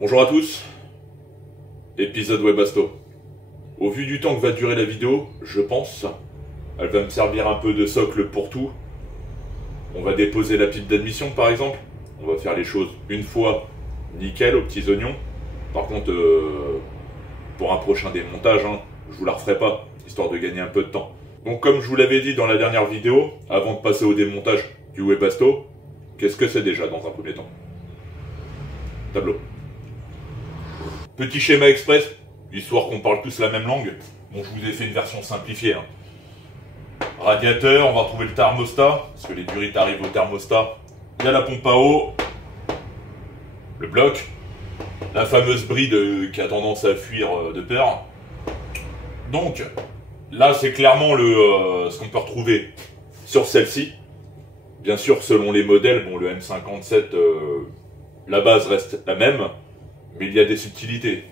Bonjour à tous, épisode Webasto. Au vu du temps que va durer la vidéo, je pense, elle va me servir un peu de socle pour tout. On va déposer la pipe d'admission par exemple, on va faire les choses une fois, nickel, aux petits oignons. Par contre, pour un prochain démontage, je vous la referai pas, histoire de gagner un peu de temps. Donc comme je vous l'avais dit dans la dernière vidéo, avant de passer au démontage du Webasto, qu'est-ce que c'est déjà dans un premier temps? Tableau. Petit schéma express, histoire qu'on parle tous la même langue. Bon, je vous ai fait une version simplifiée. Radiateur, on va retrouver le thermostat, parce que les durites arrivent au thermostat. Il y a la pompe à eau, le bloc, la fameuse bride qui a tendance à fuir de peur. Donc, là c'est clairement ce qu'on peut retrouver sur celle-ci. Bien sûr, selon les modèles, bon, le M57, la base reste la même. Mais il y a des subtilités.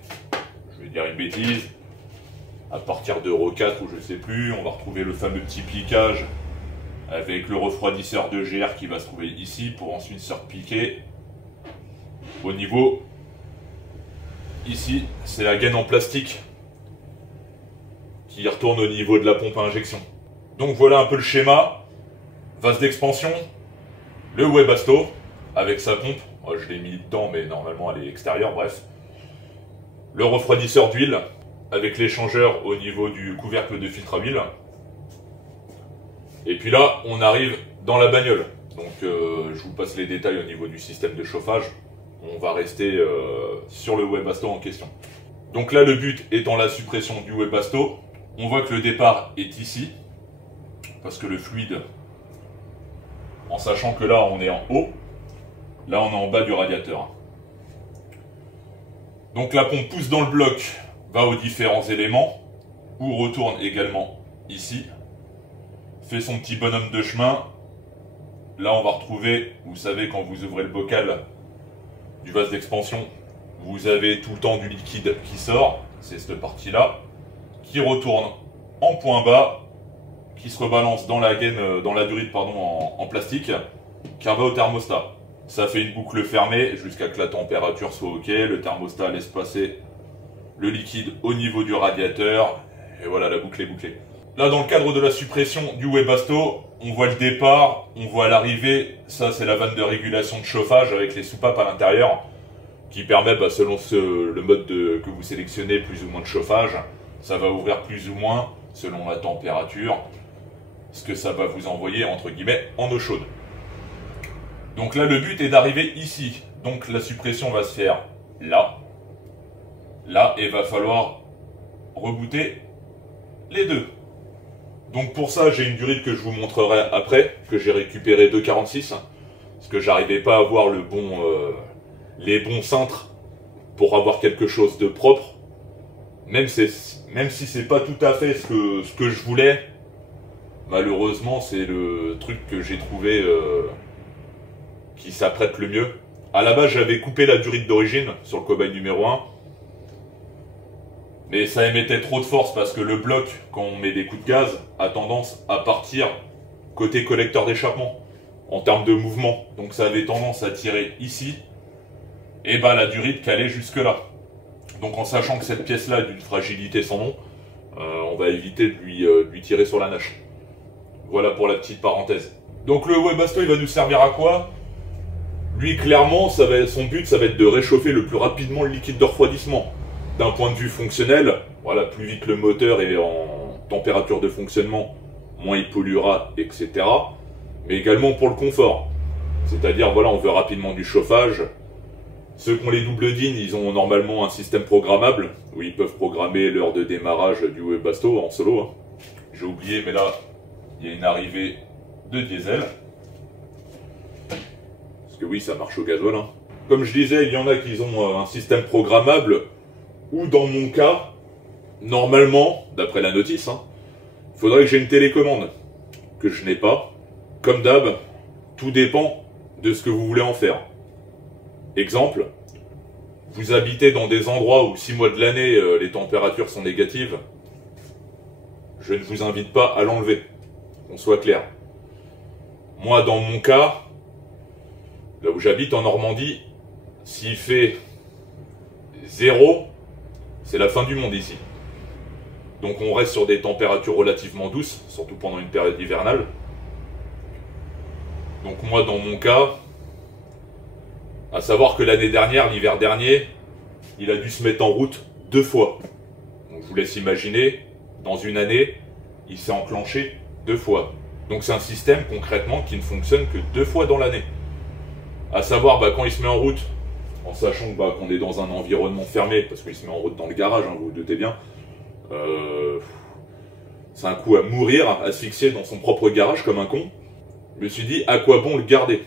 Je vais dire une bêtise. À partir d'Euro 4 ou je sais plus, on va retrouver le fameux petit piquage avec le refroidisseur de GR qui va se trouver ici pour ensuite se repiquer. Au niveau, ici, c'est la gaine en plastique qui retourne au niveau de la pompe à injection. Donc voilà un peu le schéma. Vase d'expansion, le Webasto avec sa pompe. Je l'ai mis dedans, mais normalement elle est extérieure, bref. Le refroidisseur d'huile, avec l'échangeur au niveau du couvercle de filtre à huile. Et puis là, on arrive dans la bagnole. Donc je vous passe les détails au niveau du système de chauffage. On va rester sur le Webasto en question. Donc là, le but étant la suppression du Webasto. On voit que le départ est ici. Parce que le fluide, en sachant que là, on est en haut. Là, on est en bas du radiateur. Donc la pompe pousse dans le bloc, va aux différents éléments, ou retourne également ici, fait son petit bonhomme de chemin. Là, on va retrouver, vous savez, quand vous ouvrez le bocal du vase d'expansion, vous avez tout le temps du liquide qui sort, c'est cette partie-là, qui retourne en point bas, qui se rebalance dans la gaine, dans la durite, pardon, en plastique, qui va au thermostat. Ça fait une boucle fermée jusqu'à que la température soit ok, le thermostat laisse passer le liquide au niveau du radiateur, et voilà, la boucle est bouclée. Là, dans le cadre de la suppression du Webasto, on voit le départ, on voit l'arrivée, ça c'est la vanne de régulation de chauffage avec les soupapes à l'intérieur, qui permet, selon le mode que vous sélectionnez, plus ou moins de chauffage, ça va ouvrir plus ou moins, selon la température, ce que ça va vous envoyer, entre guillemets, en eau chaude. Donc là, le but est d'arriver ici. Donc la suppression va se faire là. Là, et va falloir rebooter les deux. Donc pour ça, j'ai une durite que je vous montrerai après, que j'ai récupéré de 46. Parce que j'arrivais pas à avoir les bons cintres pour avoir quelque chose de propre. Même si c'est pas tout à fait ce que je voulais, malheureusement, c'est le truc que j'ai trouvé... qui s'apprête le mieux. À la base, j'avais coupé la durite d'origine sur le cobaye numéro 1. Mais ça émettait trop de force parce que le bloc, quand on met des coups de gaz, a tendance à partir côté collecteur d'échappement en termes de mouvement. Donc ça avait tendance à tirer ici. Et la durite calait jusque là. Donc en sachant que cette pièce-là est d'une fragilité sans nom, on va éviter de lui tirer sur la nage. Voilà pour la petite parenthèse. Donc le Webasto, il va nous servir à quoi? Lui, clairement, son but, ça va être de réchauffer le plus rapidement le liquide de refroidissement. D'un point de vue fonctionnel, voilà, plus vite le moteur est en température de fonctionnement, moins il polluera, etc. Mais également pour le confort. C'est-à-dire, voilà, on veut rapidement du chauffage. Ceux qui ont les doubles DIN, ils ont normalement un système programmable, où ils peuvent programmer l'heure de démarrage du Webasto en solo. J'ai oublié, mais là, il y a une arrivée de diesel. Parce que oui, ça marche au gasoil. Comme je disais, il y en a qui ont un système programmable, ou dans mon cas, normalement, d'après la notice, il faudrait que j'ai une télécommande, que je n'ai pas. Comme d'hab, tout dépend de ce que vous voulez en faire. Exemple, vous habitez dans des endroits où 6 mois de l'année, les températures sont négatives, je ne vous invite pas à l'enlever, qu'on soit clair. Moi, dans mon cas, là où j'habite en Normandie, s'il fait 0, c'est la fin du monde ici. Donc on reste sur des températures relativement douces, surtout pendant une période hivernale. Donc moi dans mon cas, à savoir que l'année dernière, l'hiver dernier, il a dû se mettre en route 2 fois. Donc je vous laisse imaginer, dans une année, il s'est enclenché 2 fois. Donc c'est un système concrètement qui ne fonctionne que 2 fois dans l'année. À savoir quand il se met en route, en sachant qu'on est dans un environnement fermé, parce qu'il se met en route dans le garage, vous vous doutez bien, c'est un coup à mourir, asphyxié dans son propre garage comme un con. Je me suis dit, à quoi bon le garder?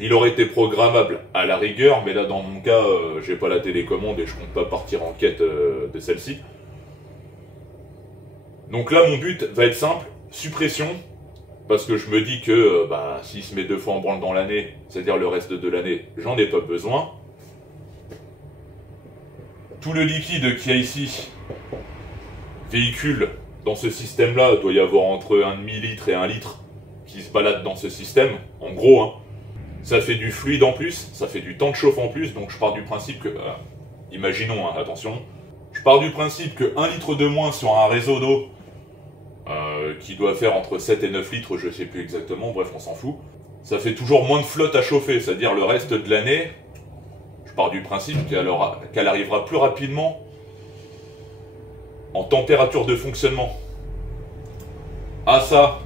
Il aurait été programmable à la rigueur, mais là dans mon cas, j'ai pas la télécommande et je compte pas partir en quête de celle-ci. Donc là mon but va être simple, suppression, parce que je me dis que s'il se met 2 fois en branle dans l'année, c'est-à-dire le reste de l'année, j'en ai pas besoin. Tout le liquide qu'il y a ici, véhicule dans ce système-là, doit y avoir entre 1,5 litre et 1 litre qui se balade dans ce système, en gros, hein. Ça fait du fluide en plus, ça fait du temps de chauffe en plus, donc je pars du principe que, imaginons, hein, attention, je pars du principe que 1 litre de moins sur un réseau d'eau, qui doit faire entre 7 et 9 litres, je sais plus exactement, bref on s'en fout, ça fait toujours moins de flotte à chauffer, c'est-à-dire le reste de l'année, je pars du principe qu'elle arrivera plus rapidement en température de fonctionnement. Ah ça,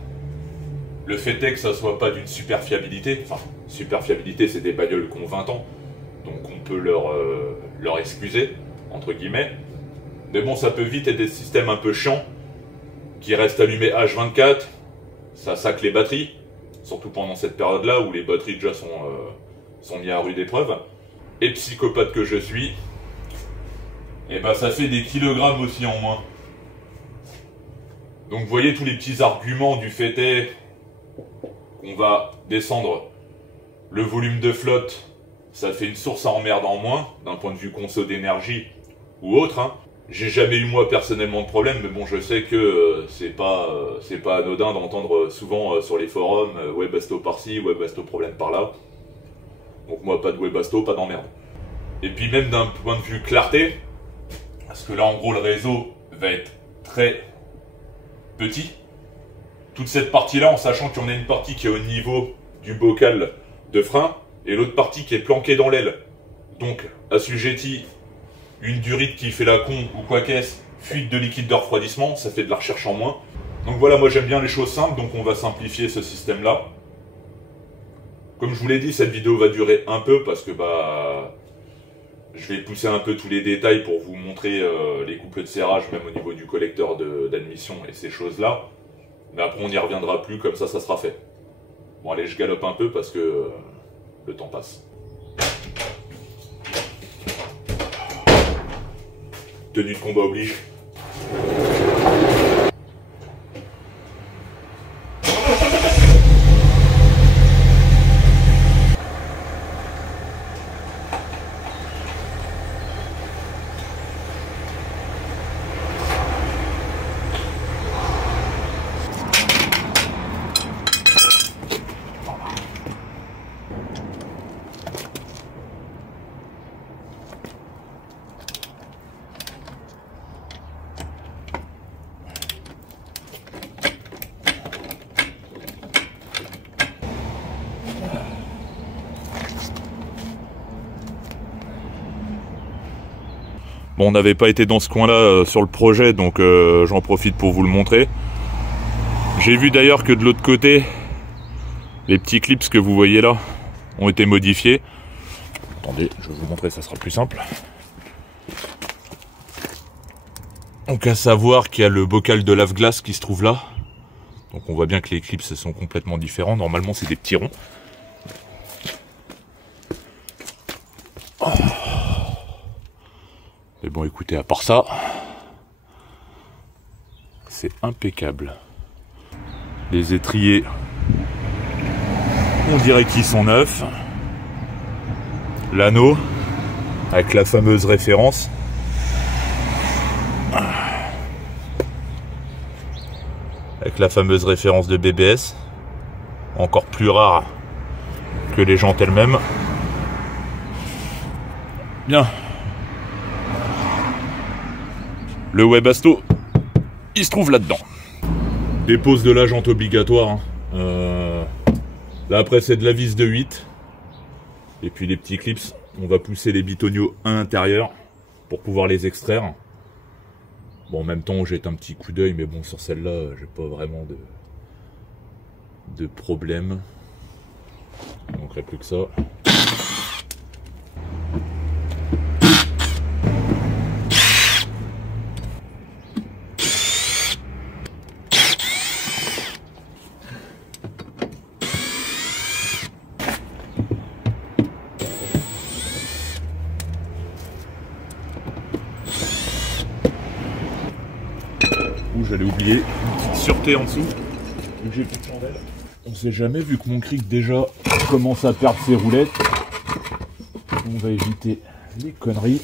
le fait est que ça soit pas d'une super fiabilité, enfin, super fiabilité c'est des bagnoles qui ont 20 ans, donc on peut leur excuser, entre guillemets, mais bon ça peut vite être des systèmes un peu chiants, qui restent allumés H24, ça sac les batteries, surtout pendant cette période-là où les batteries déjà sont mis à rude épreuve. Et psychopathe que je suis, et ça fait des kilogrammes aussi en moins. Donc vous voyez tous les petits arguments du fait est qu'on va descendre le volume de flotte, ça fait une source à emmerde en moins, d'un point de vue conso d'énergie ou autre, hein. J'ai jamais eu moi personnellement de problème, mais bon je sais que c'est pas anodin d'entendre souvent sur les forums Webasto par-ci, Webasto problème par-là. Donc moi pas de Webasto, pas d'emmerde. Et puis même d'un point de vue clarté, parce que là en gros le réseau va être très petit. Toute cette partie-là, en sachant qu'on a une partie qui est au niveau du bocal de frein, et l'autre partie qui est planquée dans l'aile. Donc assujetti une durite qui fait la con ou quoi qu'est-ce, fuite de liquide de refroidissement, ça fait de la recherche en moins. Donc voilà, moi j'aime bien les choses simples, donc on va simplifier ce système-là. Comme je vous l'ai dit, cette vidéo va durer un peu parce que je vais pousser un peu tous les détails pour vous montrer les couples de serrage, même au niveau du collecteur d'admission et ces choses-là. Mais après on n'y reviendra plus, comme ça sera fait. Bon allez, je galope un peu parce que le temps passe. Tenue de combat oblige. Bon, on n'avait pas été dans ce coin-là sur le projet, donc j'en profite pour vous le montrer. J'ai vu d'ailleurs que de l'autre côté, les petits clips que vous voyez là ont été modifiés. Attendez, je vais vous montrer, ça sera plus simple. Donc à savoir qu'il y a le bocal de lave-glace qui se trouve là. Donc on voit bien que les clips sont complètement différents. Normalement c'est des petits ronds. Mais bon, écoutez, à part ça, c'est impeccable. Les étriers, on dirait qu'ils sont neufs. L'anneau, avec la fameuse référence. Avec la fameuse référence de BBS. Encore plus rare que les jantes elles-mêmes. Bien. Le Webasto, il se trouve là-dedans. Dépose de la jante obligatoire. Hein. Là après c'est de la vis de 8. Et puis les petits clips, on va pousser les bitoniaux à l'intérieur pour pouvoir les extraire. Bon, en même temps, on jette un petit coup d'œil, mais bon, sur celle-là, j'ai pas vraiment de problème. Il ne manquerait plus que ça. J'allais oublier une petite sûreté en dessous, vu que j'ai plus de chandelle. On sait jamais, vu que mon cric déjà commence à perdre ses roulettes. On va éviter les conneries.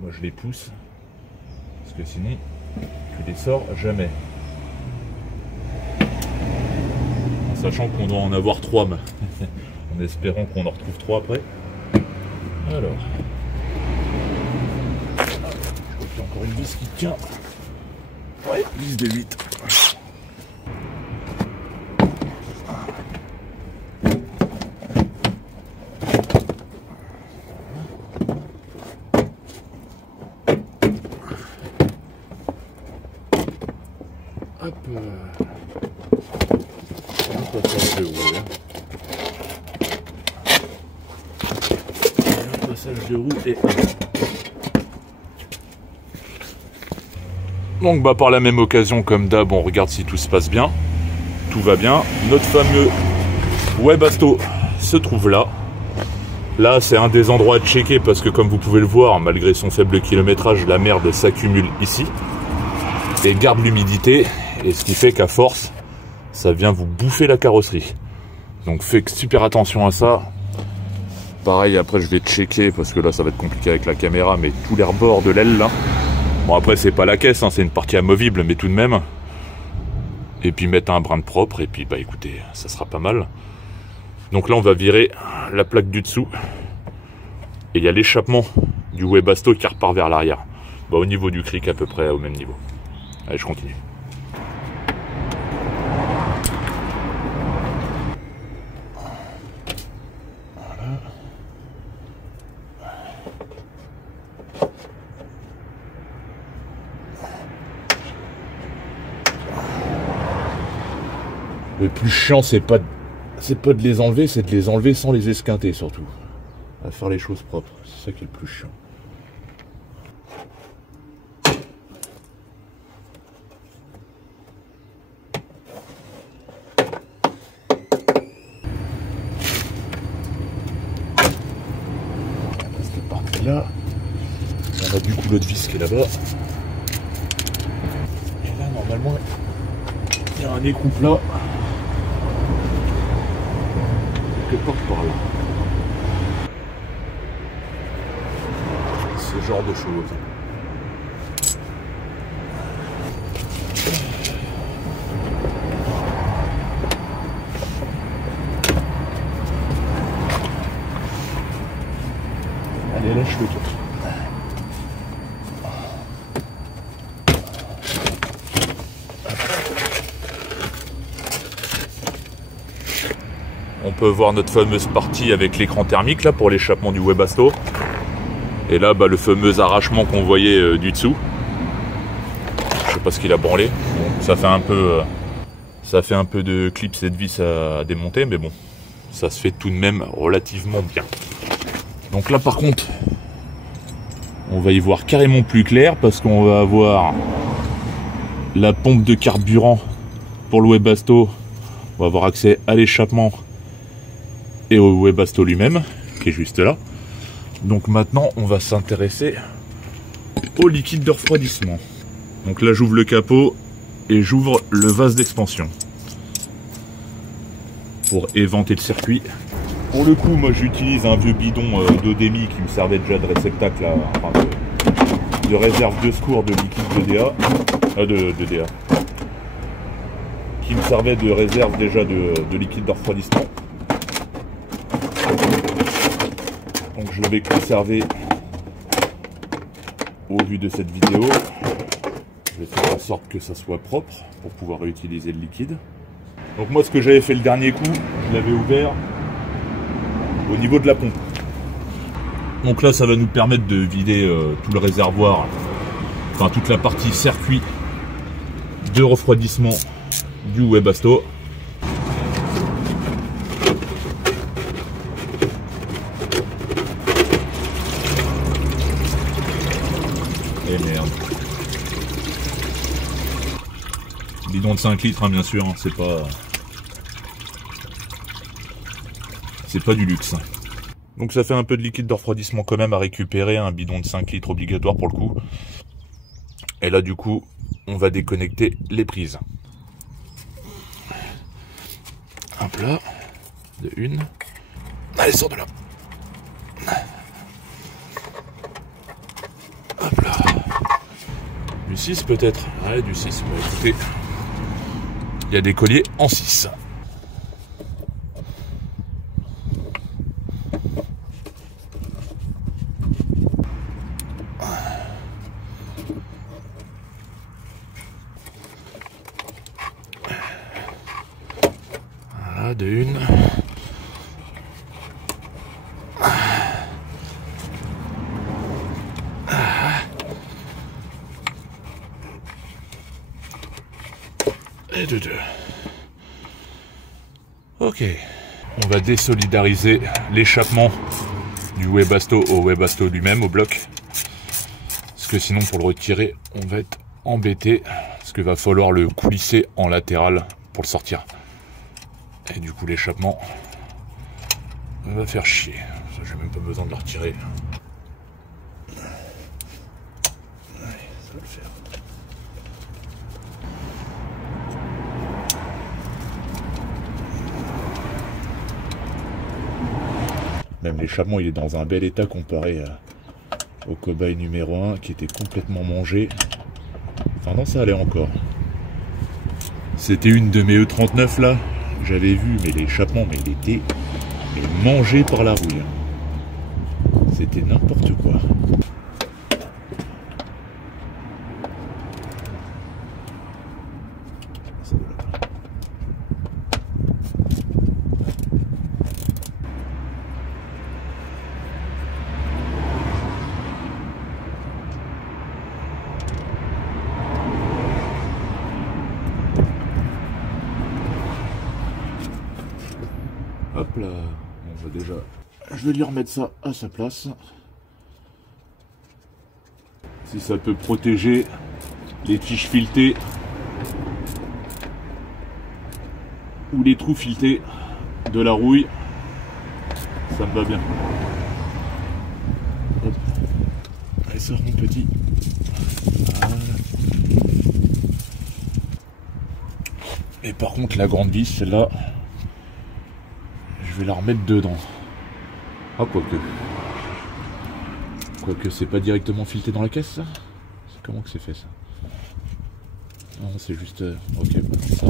Moi je les pousse, parce que sinon tu les sors jamais. En sachant qu'on doit en avoir 3, en espérant qu'on en retrouve 3 après. Alors, je crois qu'il y a encore une vis qui tient. Ouais, vis de 8. Hop. Un passage de roue. Un passage de roue et donc bah par la même occasion, comme d'hab, on regarde si tout se passe bien. Tout va bien. Notre fameux Webasto se trouve là. Là, c'est un des endroits à checker parce que comme vous pouvez le voir, malgré son faible kilométrage, la merde s'accumule ici et garde l'humidité, et ce qui fait qu'à force, ça vient vous bouffer la carrosserie. Donc faites super attention à ça. Pareil, après je vais checker parce que là ça va être compliqué avec la caméra, mais tous les rebords de l'aile là. Bon après c'est pas la caisse, hein, c'est une partie amovible, mais tout de même. Et puis mettre un brin de propre, et puis bah écoutez, ça sera pas mal. Donc là on va virer la plaque du dessous. Et il y a l'échappement du Webasto qui repart vers l'arrière. Bah, au niveau du cric à peu près au même niveau. Allez, je continue. Voilà. Le plus chiant, c'est pas de les enlever, c'est de les enlever sans les esquinter surtout. À faire les choses propres, c'est ça qui est le plus chiant. Cette partie-là, on a du coup l'autre vis qui est là-bas. Et là, normalement, il y a un écrou plat. Quelque part par là. Ce genre de choses. Allez, lâche le tout. On peut voir notre fameuse partie avec l'écran thermique là pour l'échappement du Webasto. Et là, bah, le fameux arrachement qu'on voyait du dessous. Je sais pas ce qu'il a branlé. Bon, ça fait un peu de clips et de vis à démonter, mais bon, ça se fait tout de même relativement bien. Donc là, par contre, on va y voir carrément plus clair parce qu'on va avoir la pompe de carburant pour le Webasto. On va avoir accès à l'échappement et au Webasto lui-même, qui est juste là. Donc maintenant, on va s'intéresser au liquide de refroidissement. Donc là, j'ouvre le capot et j'ouvre le vase d'expansion pour éventer le circuit. Pour le coup, moi, j'utilise un vieux bidon d'Odemi qui me servait déjà de réceptacle, enfin, de réserve de secours de liquide DA, qui me servait de réserve déjà de liquide de refroidissement. Donc je l'avais conservé au vu de cette vidéo, je vais faire en sorte que ça soit propre pour pouvoir réutiliser le liquide. Donc moi, ce que j'avais fait le dernier coup, je l'avais ouvert au niveau de la pompe. Donc là, ça va nous permettre de vider tout le réservoir, enfin toute la partie circuit de refroidissement du Webasto. Et merde. Bidon de 5 litres, hein, bien sûr, hein, c'est pas du luxe. Donc ça fait un peu de liquide de refroidissement quand même à récupérer, un bidon de 5 litres obligatoire pour le coup. Et là du coup, on va déconnecter les prises. Hop là, de une. Allez, sors de là. Hop là. Du 6 peut-être. Ouais, du 6. Bah, écoutez, il y a des colliers en 6. Voilà, de une. Et de deux. Ok. On va désolidariser l'échappement du Webasto au Webasto lui-même, au bloc. Parce que sinon, pour le retirer, on va être embêté. Parce qu'il va falloir le coulisser en latéral pour le sortir. Et du coup, l'échappement va faire chier. Ça, j'ai même pas besoin de le retirer. Allez, ça va le faire. Même l'échappement, il est dans un bel état comparé au cobaye numéro 1 qui était complètement mangé. Enfin non, ça allait encore. C'était une de mes E39 là, j'avais vu, mais l'échappement, mais il était mangé par la rouille. C'était n'importe quoi. Hop là, on va déjà... Je vais lui remettre ça à sa place. Si ça peut protéger les tiges filetées ou les trous filetés de la rouille, ça me va bien. Hop. Allez, sors mon petit. Voilà. Et par contre, la grande vis, celle-là, je vais la remettre dedans. Ah, quoique. Quoique, c'est pas directement fileté dans la caisse, ça? Comment que c'est fait, ça? Non, c'est juste... ok, ça.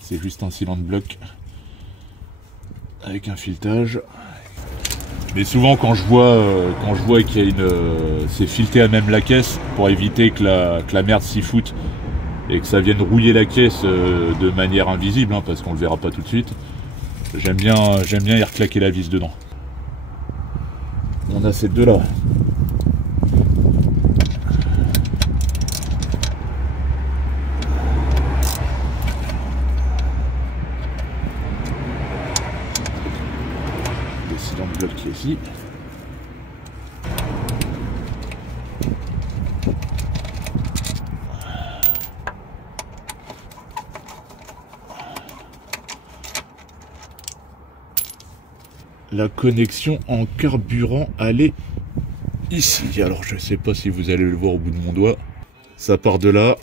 C'est juste un cylindre bloc avec un filetage. Mais souvent, quand je vois qu'il y a une... c'est fileté à même la caisse pour éviter que la merde s'y foute et que ça vienne rouiller la caisse de manière invisible, hein, parce qu'on le verra pas tout de suite. J'aime bien y reclaquer la vis dedans. On a ces deux là. Le cylindre bloc qui est ici. La connexion en carburant, elle est ici. Alors je sais pas si vous allez le voir au bout de mon doigt. Ça part de là.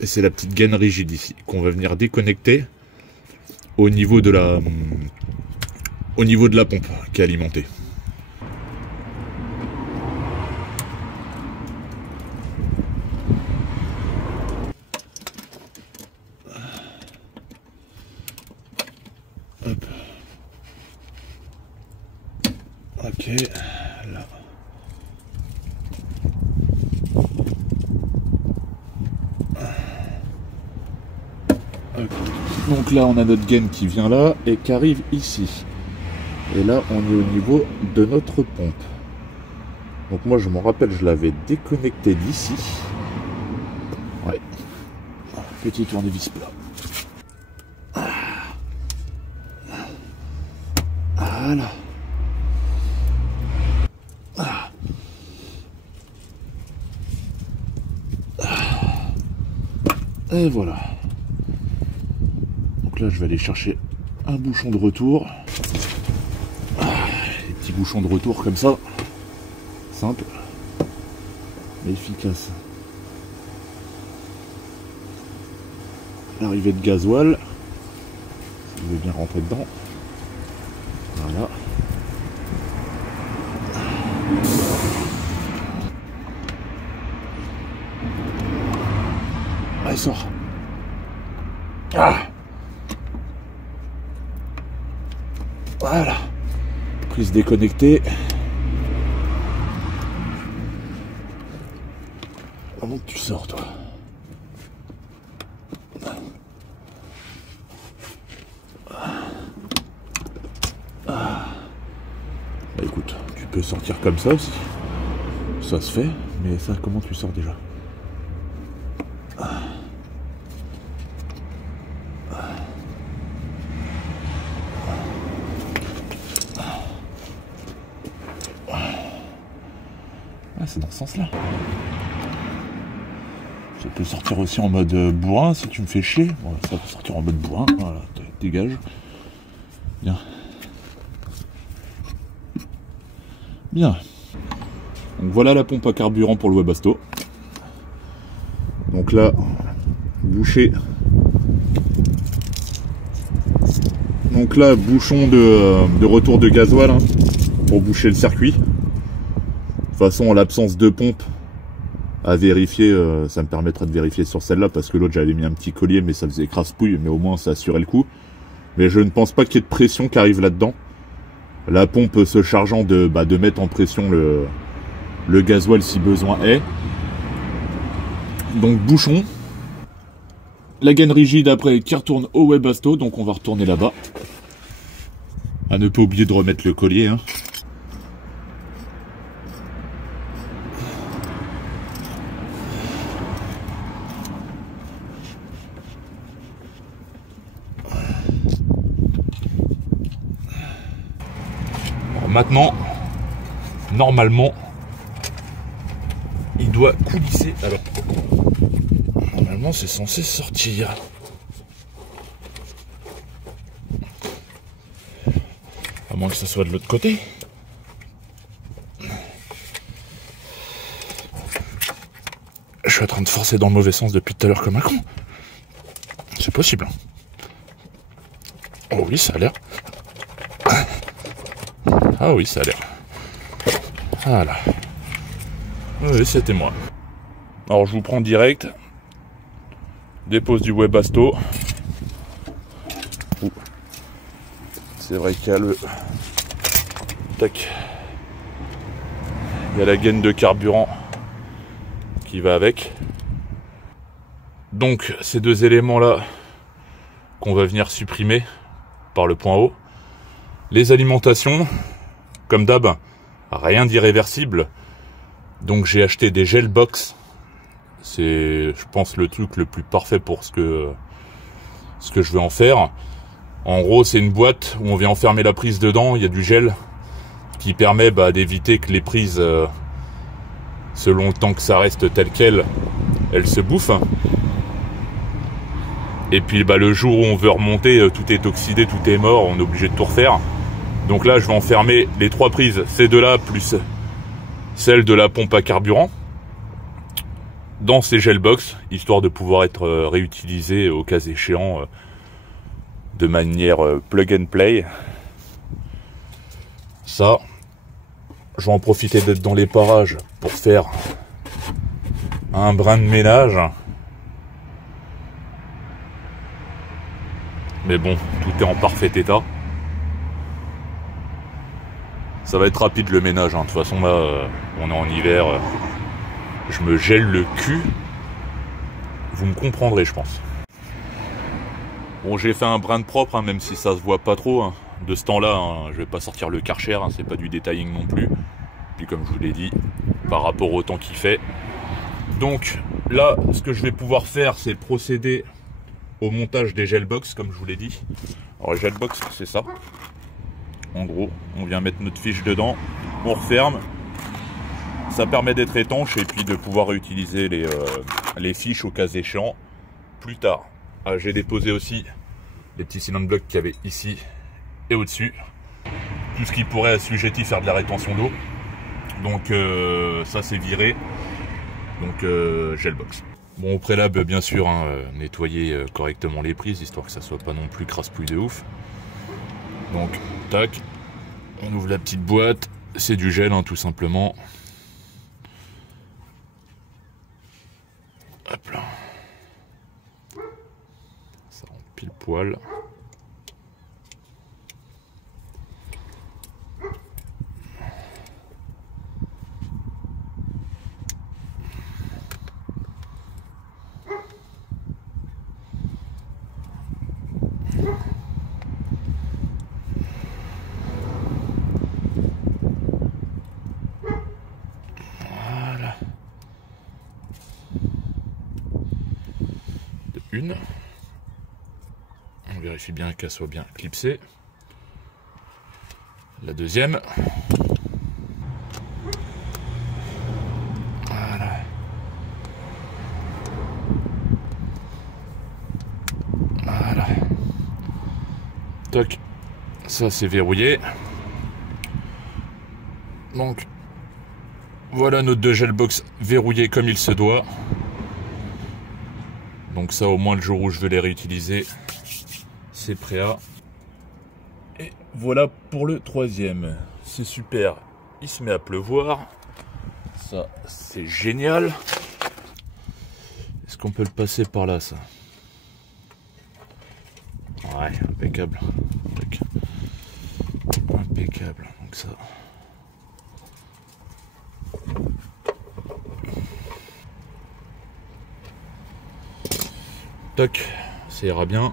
Et c'est la petite gaine rigide ici qu'on va venir déconnecter au niveau de la pompe qui est alimentée. Hop. Ok, là. Donc là on a notre gaine qui vient là et qui arrive ici. Et là on est au niveau de notre pompe. Donc moi je m'en rappelle, je l'avais déconnecté d'ici. Ouais. Petit tournevis plat. Voilà. Et voilà. Donc là je vais aller chercher un bouchon de retour. Les petits bouchons de retour comme ça. Simple. Mais efficace. L'arrivée de gasoil. Si vous voulez bien rentrer dedans. Voilà. Elle sort. Ah. Voilà. Prise déconnectée. Comment tu sors toi? Bah écoute, tu peux sortir comme ça aussi. Ça se fait, mais ça comment tu sors déjà? Ah, c'est dans ce sens-là. Ça peut sortir aussi en mode bourrin si tu me fais chier. Bon, ça peut sortir en mode bourrin. Voilà, dégage. Bien. Bien. Donc voilà la pompe à carburant pour le Webasto. Donc là, boucher. Donc là, bouchon de retour de gasoil hein, pour boucher le circuit. De toute façon, en l'absence de pompe à vérifier, ça me permettra de vérifier sur celle-là parce que l'autre j'avais mis un petit collier mais ça faisait crasse-pouille, mais au moins ça assurait le coup. Mais je ne pense pas qu'il y ait de pression qui arrive là-dedans. La pompe se chargeant de mettre en pression le gasoil si besoin est. Donc bouchon. La gaine rigide après qui retourne au Webasto, donc on va retourner là-bas. À ne pas oublier de remettre le collier. Hein. Alors maintenant, normalement, il doit coulisser. Alors, normalement, c'est censé sortir. À moins que ça soit de l'autre côté. Je suis en train de forcer dans le mauvais sens depuis tout à l'heure comme un con. C'est possible. Oh oui, ça a l'air. Ah oui, ça a l'air. Voilà. Oui, c'était moi. Alors, je vous prends direct. Dépose du Webasto. C'est vrai qu'il y a le... Tac. Il y a la gaine de carburant qui va avec. Donc, ces deux éléments-là qu'on va venir supprimer par le point haut. Les alimentations, comme d'hab, rien d'irréversible. Donc j'ai acheté des gel box. C'est, je pense, le truc le plus parfait pour ce que je veux en faire. En gros, c'est une boîte où on vient enfermer la prise dedans. Il y a du gel qui permet d'éviter que les prises, selon le temps que ça reste tel quel, elles se bouffent. Et puis le jour où on veut remonter, tout est oxydé, tout est mort, on est obligé de tout refaire. Donc là, je vais enfermer les trois prises, ces deux-là, plus celle de la pompe à carburant, dans ces gel box, histoire de pouvoir être réutilisé au cas échéant de manière plug and play. Ça, je vais en profiter d'être dans les parages pour faire un brin de ménage. Mais bon, tout est en parfait état. Ça va être rapide le ménage, hein. De toute façon là, on est en hiver, je me gèle le cul. Vous me comprendrez, je pense. Bon, j'ai fait un brin de propre, hein, même si ça se voit pas trop. Hein. De ce temps-là, hein, je vais pas sortir le Karcher, hein, c'est pas du detailing non plus. Puis comme je vous l'ai dit, par rapport au temps qu'il fait. Donc là, ce que je vais pouvoir faire, c'est procéder au montage des gelbox, comme je vous l'ai dit. Alors les gelbox, c'est ça. En gros, on vient mettre notre fiche dedans, on referme. Ça permet d'être étanche et puis de pouvoir utiliser les fiches au cas échéant plus tard. Ah, j'ai déposé aussi les petits cylindres blocs qu'il y avait ici et au-dessus. Tout ce qui pourrait assujetti faire de la rétention d'eau. Donc ça c'est viré. Donc gelbox. Bon, au préalable bien sûr, hein, nettoyer correctement les prises, histoire que ça soit pas non plus crasse-pouille de ouf. Donc tac, on ouvre la petite boîte, c'est du gel hein, tout simplement. Hop là. Ça rentre pile poil. Une. On vérifie bien qu'elle soit bien clipsée. La deuxième. Voilà. Voilà. Toc. Ça c'est verrouillé. Donc voilà notre deux gelbox verrouillés comme il se doit. Donc ça, au moins le jour où je vais les réutiliser, c'est prêt à. Et voilà pour le troisième. C'est super. Il se met à pleuvoir. Ça, c'est génial. Est-ce qu'on peut le passer par là, ça? Ouais, impeccable. Impeccable. Donc ça... Toc, ça ira bien.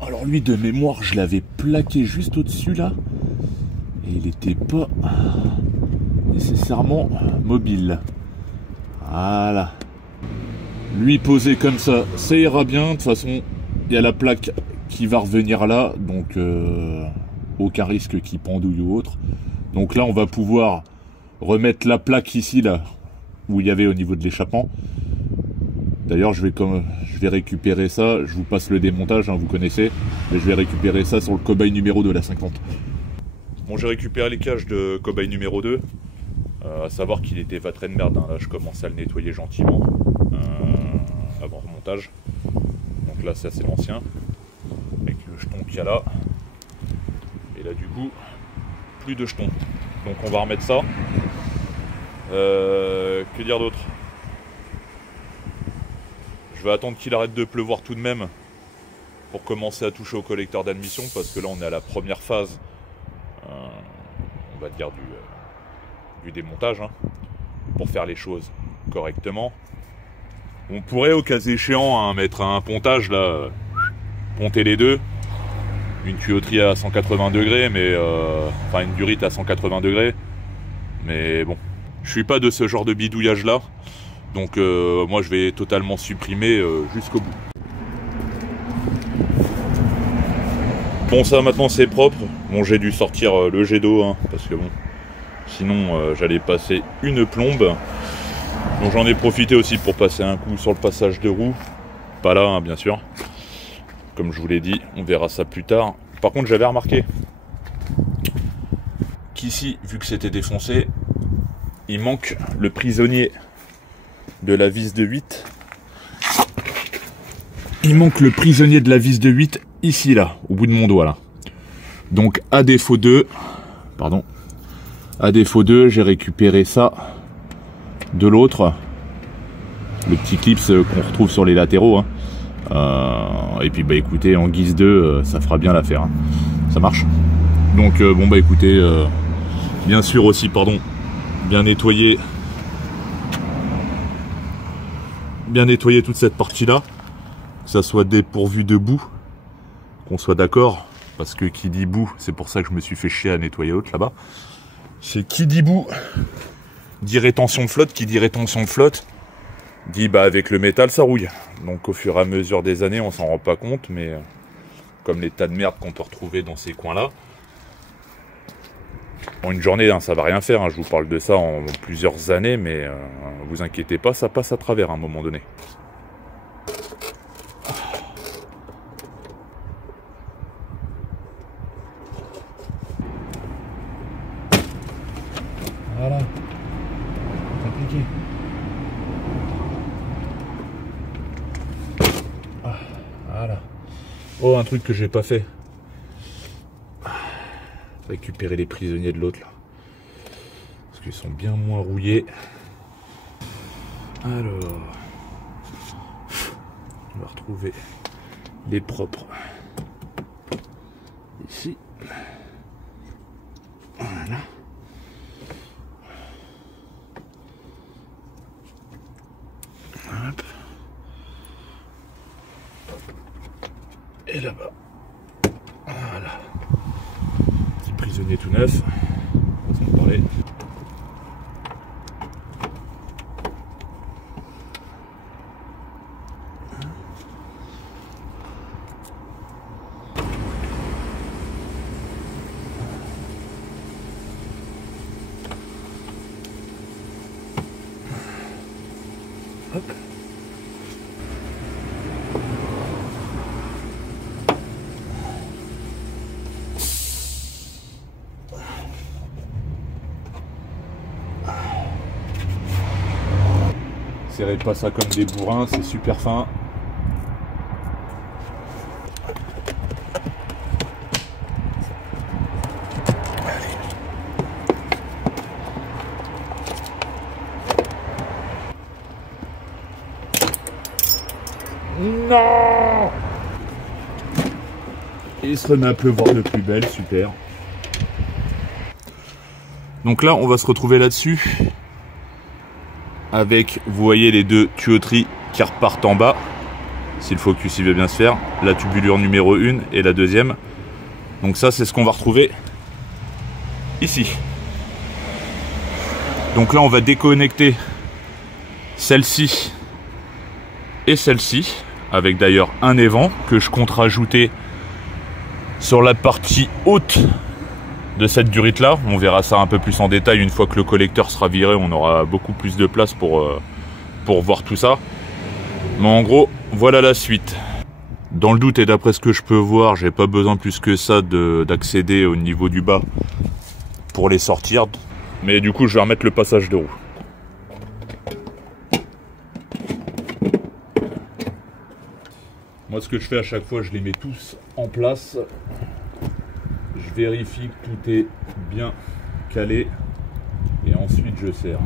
Alors lui de mémoire, je l'avais plaqué juste au-dessus là. Et il n'était pas nécessairement mobile. Voilà. Lui posé comme ça, ça ira bien. De toute façon, il y a la plaque qui va revenir là. Donc... aucun risque qu'il pendouille ou autre. Donc là on va pouvoir remettre la plaque ici là où il y avait au niveau de l'échappement. D'ailleurs je vais récupérer ça, je vous passe le démontage hein, vous connaissez, mais je vais récupérer ça sur le cobaye numéro 2 la 50. Bon, j'ai récupéré les cages de cobaye numéro 2, à savoir qu'il était vatré de merde hein. Là je commençais à le nettoyer gentiment avant remontage. Donc là ça c'est l'ancien avec le jeton qu'il y a là. Et là du coup, plus de jetons. Donc on va remettre ça. Que dire d'autre? Je vais attendre qu'il arrête de pleuvoir tout de même pour commencer à toucher au collecteur d'admission, parce que là on est à la première phase, on va dire du démontage, hein, pour faire les choses correctement. On pourrait au cas échéant hein, mettre un pontage là, ponter les deux. Une tuyauterie à 180 degrés, mais enfin une durite à 180 degrés. Mais bon, je suis pas de ce genre de bidouillage là. Donc moi je vais totalement supprimer jusqu'au bout. Bon, ça maintenant c'est propre. Bon, j'ai dû sortir le jet d'eau hein, parce que bon, sinon j'allais passer une plombe. Donc j'en ai profité aussi pour passer un coup sur le passage de roue. Pas là hein, bien sûr. Comme je vous l'ai dit, on verra ça plus tard. Par contre, j'avais remarqué qu'ici, vu que c'était défoncé, il manque le prisonnier de la vis de 8. Il manque le prisonnier de la vis de 8 ici, là, au bout de mon doigt, là. Donc, à défaut de... Pardon. À défaut de, j'ai récupéré ça de l'autre. Le petit clips qu'on retrouve sur les latéraux, hein. Et puis bah écoutez, en guise de ça fera bien l'affaire hein. Ça marche. Donc bon bah écoutez Bien sûr aussi, pardon, bien nettoyer toute cette partie-là, que ça soit dépourvu de boue, qu'on soit d'accord, parce que qui dit boue, c'est pour ça que je me suis fait chier à nettoyer l'autre là-bas. C'est qui dit boue, dit rétention de flotte, qui dit rétention de flotte, dit bah avec le métal ça rouille. Donc au fur et à mesure des années, on s'en rend pas compte, mais comme les tas de merde qu'on peut retrouver dans ces coins-là, en une journée, hein, ça va rien faire, hein, je vous parle de ça en plusieurs années, mais vous inquiétez pas, ça passe à travers à un moment donné. Voilà, compliqué. Voilà. Oh, un truc que j'ai pas fait. Récupérer les prisonniers de l'autre là. Parce qu'ils sont bien moins rouillés. Alors. On va retrouver les propres. Ici. Voilà. Hop. Et là-bas. Voilà. Petit prisonnier tout neuf. Façon de parler. Hop. Serrez pas ça comme des bourrins, c'est super fin. Non! Et il se remet à pleuvoir de plus belle, super. Donc là, on va se retrouver là-dessus. Avec, vous voyez, les deux tuyauteries qui repartent en bas. Si le focus il veut bien se faire. La tubulure numéro 1 et la deuxième. Donc ça, c'est ce qu'on va retrouver ici. Donc là, on va déconnecter celle-ci et celle-ci. Avec d'ailleurs un évent que je compte rajouter sur la partie haute de cette durite là. On verra ça un peu plus en détail une fois que le collecteur sera viré. On aura beaucoup plus de place pour voir tout ça. Mais en gros, voilà la suite. Dans le doute et d'après ce que je peux voir, j'ai pas besoin plus que ça d'accéder au niveau du bas pour les sortir. Mais du coup, je vais remettre le passage de roue. Moi, ce que je fais à chaque fois, je les mets tous en place. Je vérifie que tout est bien calé. Et ensuite, je serre.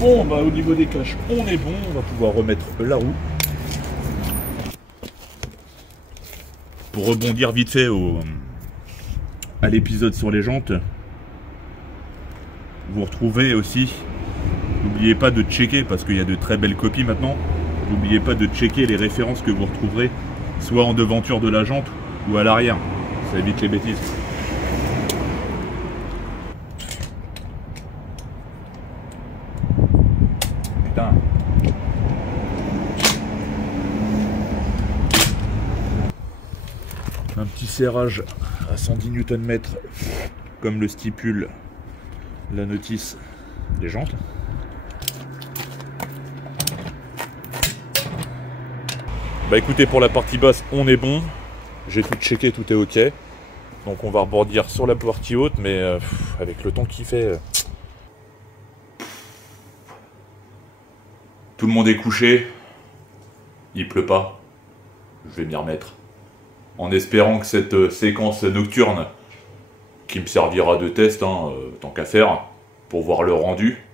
Bon, bah au niveau des caches, on est bon. On va pouvoir remettre la roue. Pour rebondir vite fait à l'épisode sur les jantes, vous retrouvez aussi, n'oubliez pas de checker, parce qu'il y a de très belles copies maintenant, n'oubliez pas de checker les références que vous retrouverez, soit en devanture de la jante ou à l'arrière. Ça évite les bêtises. Putain. Un petit serrage à 110 Nm comme le stipule la notice des jantes. Bah écoutez, pour la partie basse on est bon, j'ai tout checké, tout est ok, donc on va rebondir sur la partie haute, mais avec le temps qu'il fait, tout le monde est couché, il pleut pas, je vais m'y remettre. En espérant que cette séquence nocturne, qui me servira de test, hein, tant qu'à faire, pour voir le rendu,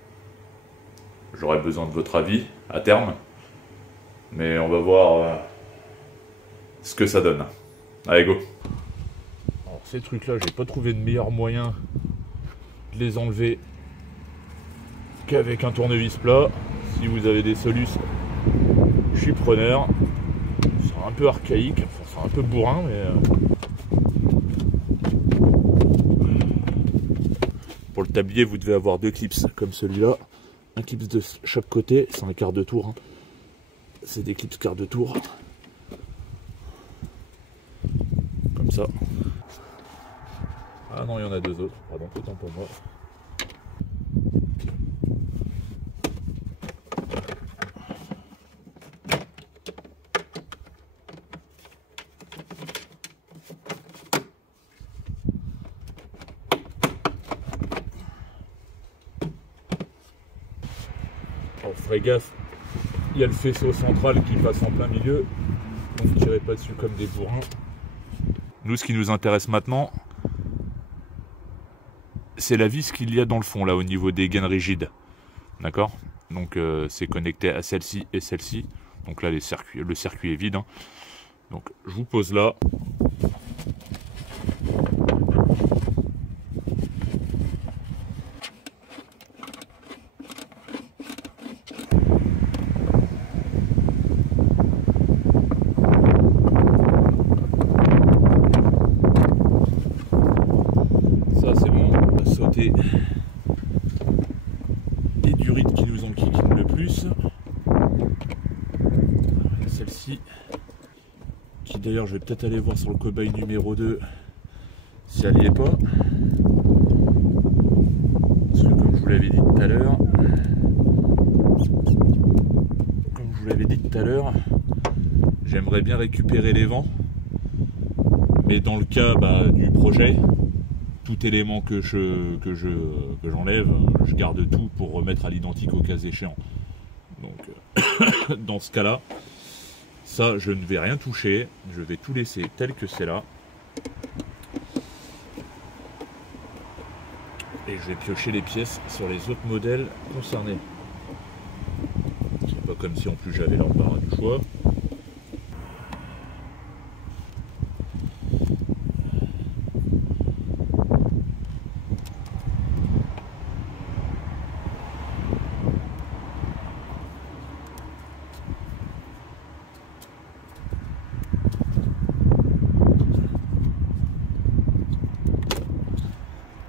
j'aurai besoin de votre avis à terme. Mais on va voir ce que ça donne. Allez, go. Alors ces trucs là, j'ai pas trouvé de meilleur moyen de les enlever qu'avec un tournevis plat. Si vous avez des solutions, je suis preneur. C'est un peu archaïque, enfin, c'est un peu bourrin, mais pour le tablier, vous devez avoir 2 clips comme celui-là. Un clip de chaque côté, c'est un quart de tour. Hein. C'est des clips quart de tour. Comme ça. Ah non, il y en a 2 autres. Pardon, autant pour moi. Alors, ferez gaffe, il y a le faisceau central qui passe en plein milieu, donc ne tirez pas dessus comme des bourrins. Nous, ce qui nous intéresse maintenant, c'est la vis qu'il y a dans le fond, là, au niveau des gaines rigides. D'accord? Donc, c'est connecté à celle-ci et celle-ci. Donc là, le circuit est vide. Hein. Donc, je vous pose là. Les durites qui nous enquiquinent le plus. Celle-ci, qui d'ailleurs je vais peut-être aller voir sur le cobaye numéro 2 si elle n'y est pas. Parce que comme je vous l'avais dit tout à l'heure, j'aimerais bien récupérer les vents. Mais dans le cas du projet, tout élément que j'enlève, je garde tout pour remettre à l'identique au cas échéant. Donc dans ce cas-là, ça je ne vais rien toucher, je vais tout laisser tel que c'est là. Et je vais piocher les pièces sur les autres modèles concernés. C'est pas comme si en plus j'avais l'embarras du choix.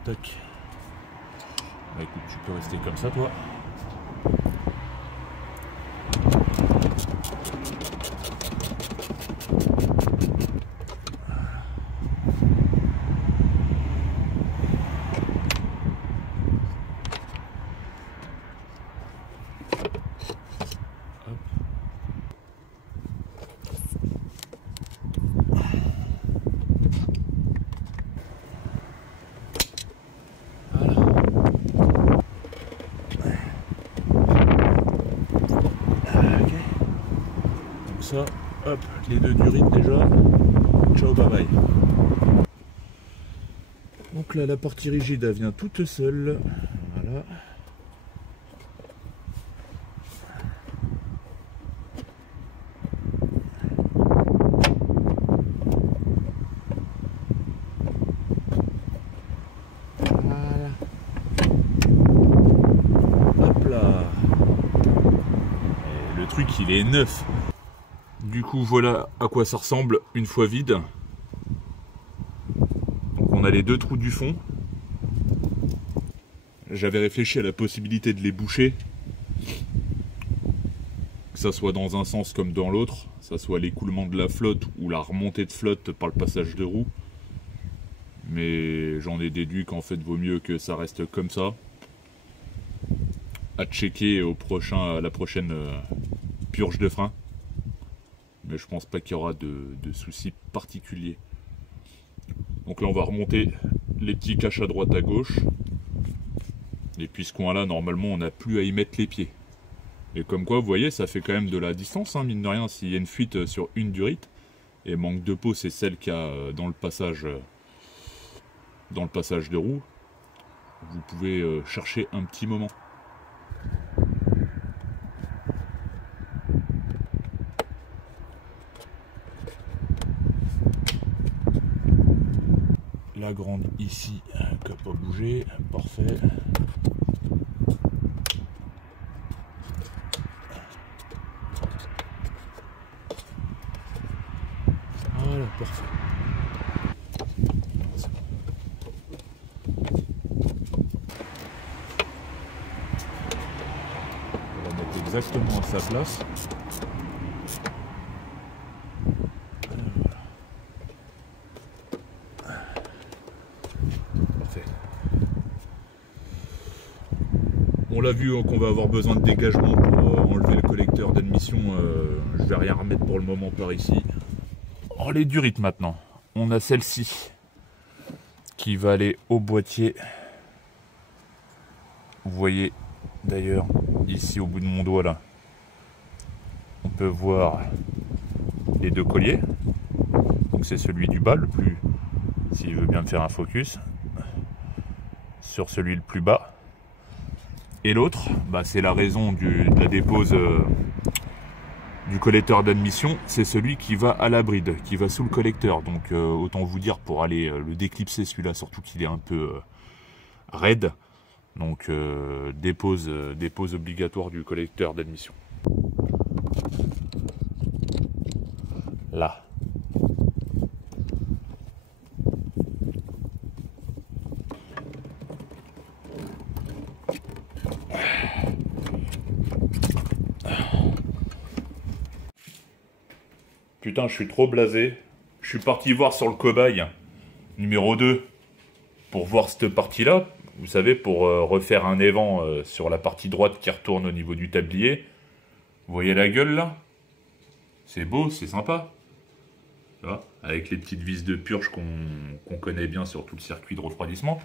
Tac. Bah écoute, tu peux rester comme ça toi. Ça, hop, les 2 durites déjà, ciao bye bye. Donc là la partie rigide elle vient toute seule, voilà. Voilà. Hop là. Et le truc il est neuf. Du coup, voilà à quoi ça ressemble une fois vide. Donc on a les 2 trous du fond. J'avais réfléchi à la possibilité de les boucher. Que ça soit dans un sens comme dans l'autre. Que ça soit l'écoulement de la flotte ou la remontée de flotte par le passage de roue. Mais j'en ai déduit qu'en fait, vaut mieux que ça reste comme ça. À checker à la prochaine purge de frein. Mais je pense pas qu'il y aura de soucis particuliers. Donc là on va remonter les petits caches à droite à gauche. Et puis ce coin là normalement on n'a plus à y mettre les pieds. Et comme quoi vous voyez ça fait quand même de la distance hein, mine de rien s'il y a une fuite sur une durite. Et manque de peau c'est celle qu'il y a dans le passage de roue. Vous pouvez chercher un petit moment. La grande ici, qui n'a pas bougé, parfait. Voilà, parfait. On va mettre exactement à sa place. On l'a vu qu'on va avoir besoin de dégagement pour enlever le collecteur d'admission. Je vais rien remettre pour le moment par ici. Oh, les durites maintenant. On a celle-ci qui va aller au boîtier. Vous voyez d'ailleurs ici au bout de mon doigt là, on peut voir les deux colliers. Donc c'est celui du bas le plus, s'il veut bien me faire un focus, sur celui le plus bas. Et l'autre, bah, c'est la raison de la dépose du collecteur d'admission, c'est celui qui va à la bride, qui va sous le collecteur. Donc autant vous dire pour aller le déclipser celui-là, surtout qu'il est un peu raide. Donc dépose obligatoire du collecteur d'admission. Là. Putain, je suis trop blasé. Je suis parti voir sur le cobaye numéro 2 pour voir cette partie-là. Vous savez, pour refaire un évent sur la partie droite qui retourne au niveau du tablier. Vous voyez la gueule là? C'est beau, c'est sympa. Là, avec les petites vis de purge qu'on connaît bien sur tout le circuit de refroidissement.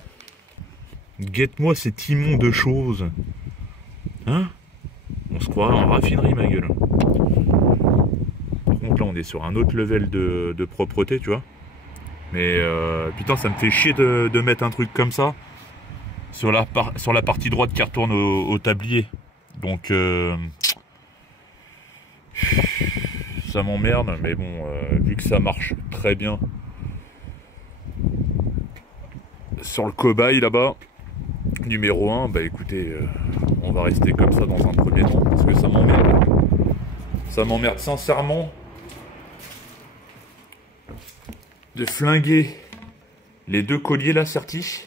Guette-moi cet immonde de choses. Hein? On se croirait en raffinerie, ma gueule. Par contre, là, on est sur un autre level de propreté, tu vois. Mais putain, ça me fait chier de mettre un truc comme ça sur la partie droite qui retourne au tablier. Donc, ça m'emmerde, mais bon, vu que ça marche très bien sur le cobaye là-bas, numéro 1, bah écoutez, on va rester comme ça dans un premier temps, parce que ça m'emmerde. Ça m'emmerde sincèrement de flinguer les deux colliers là sertis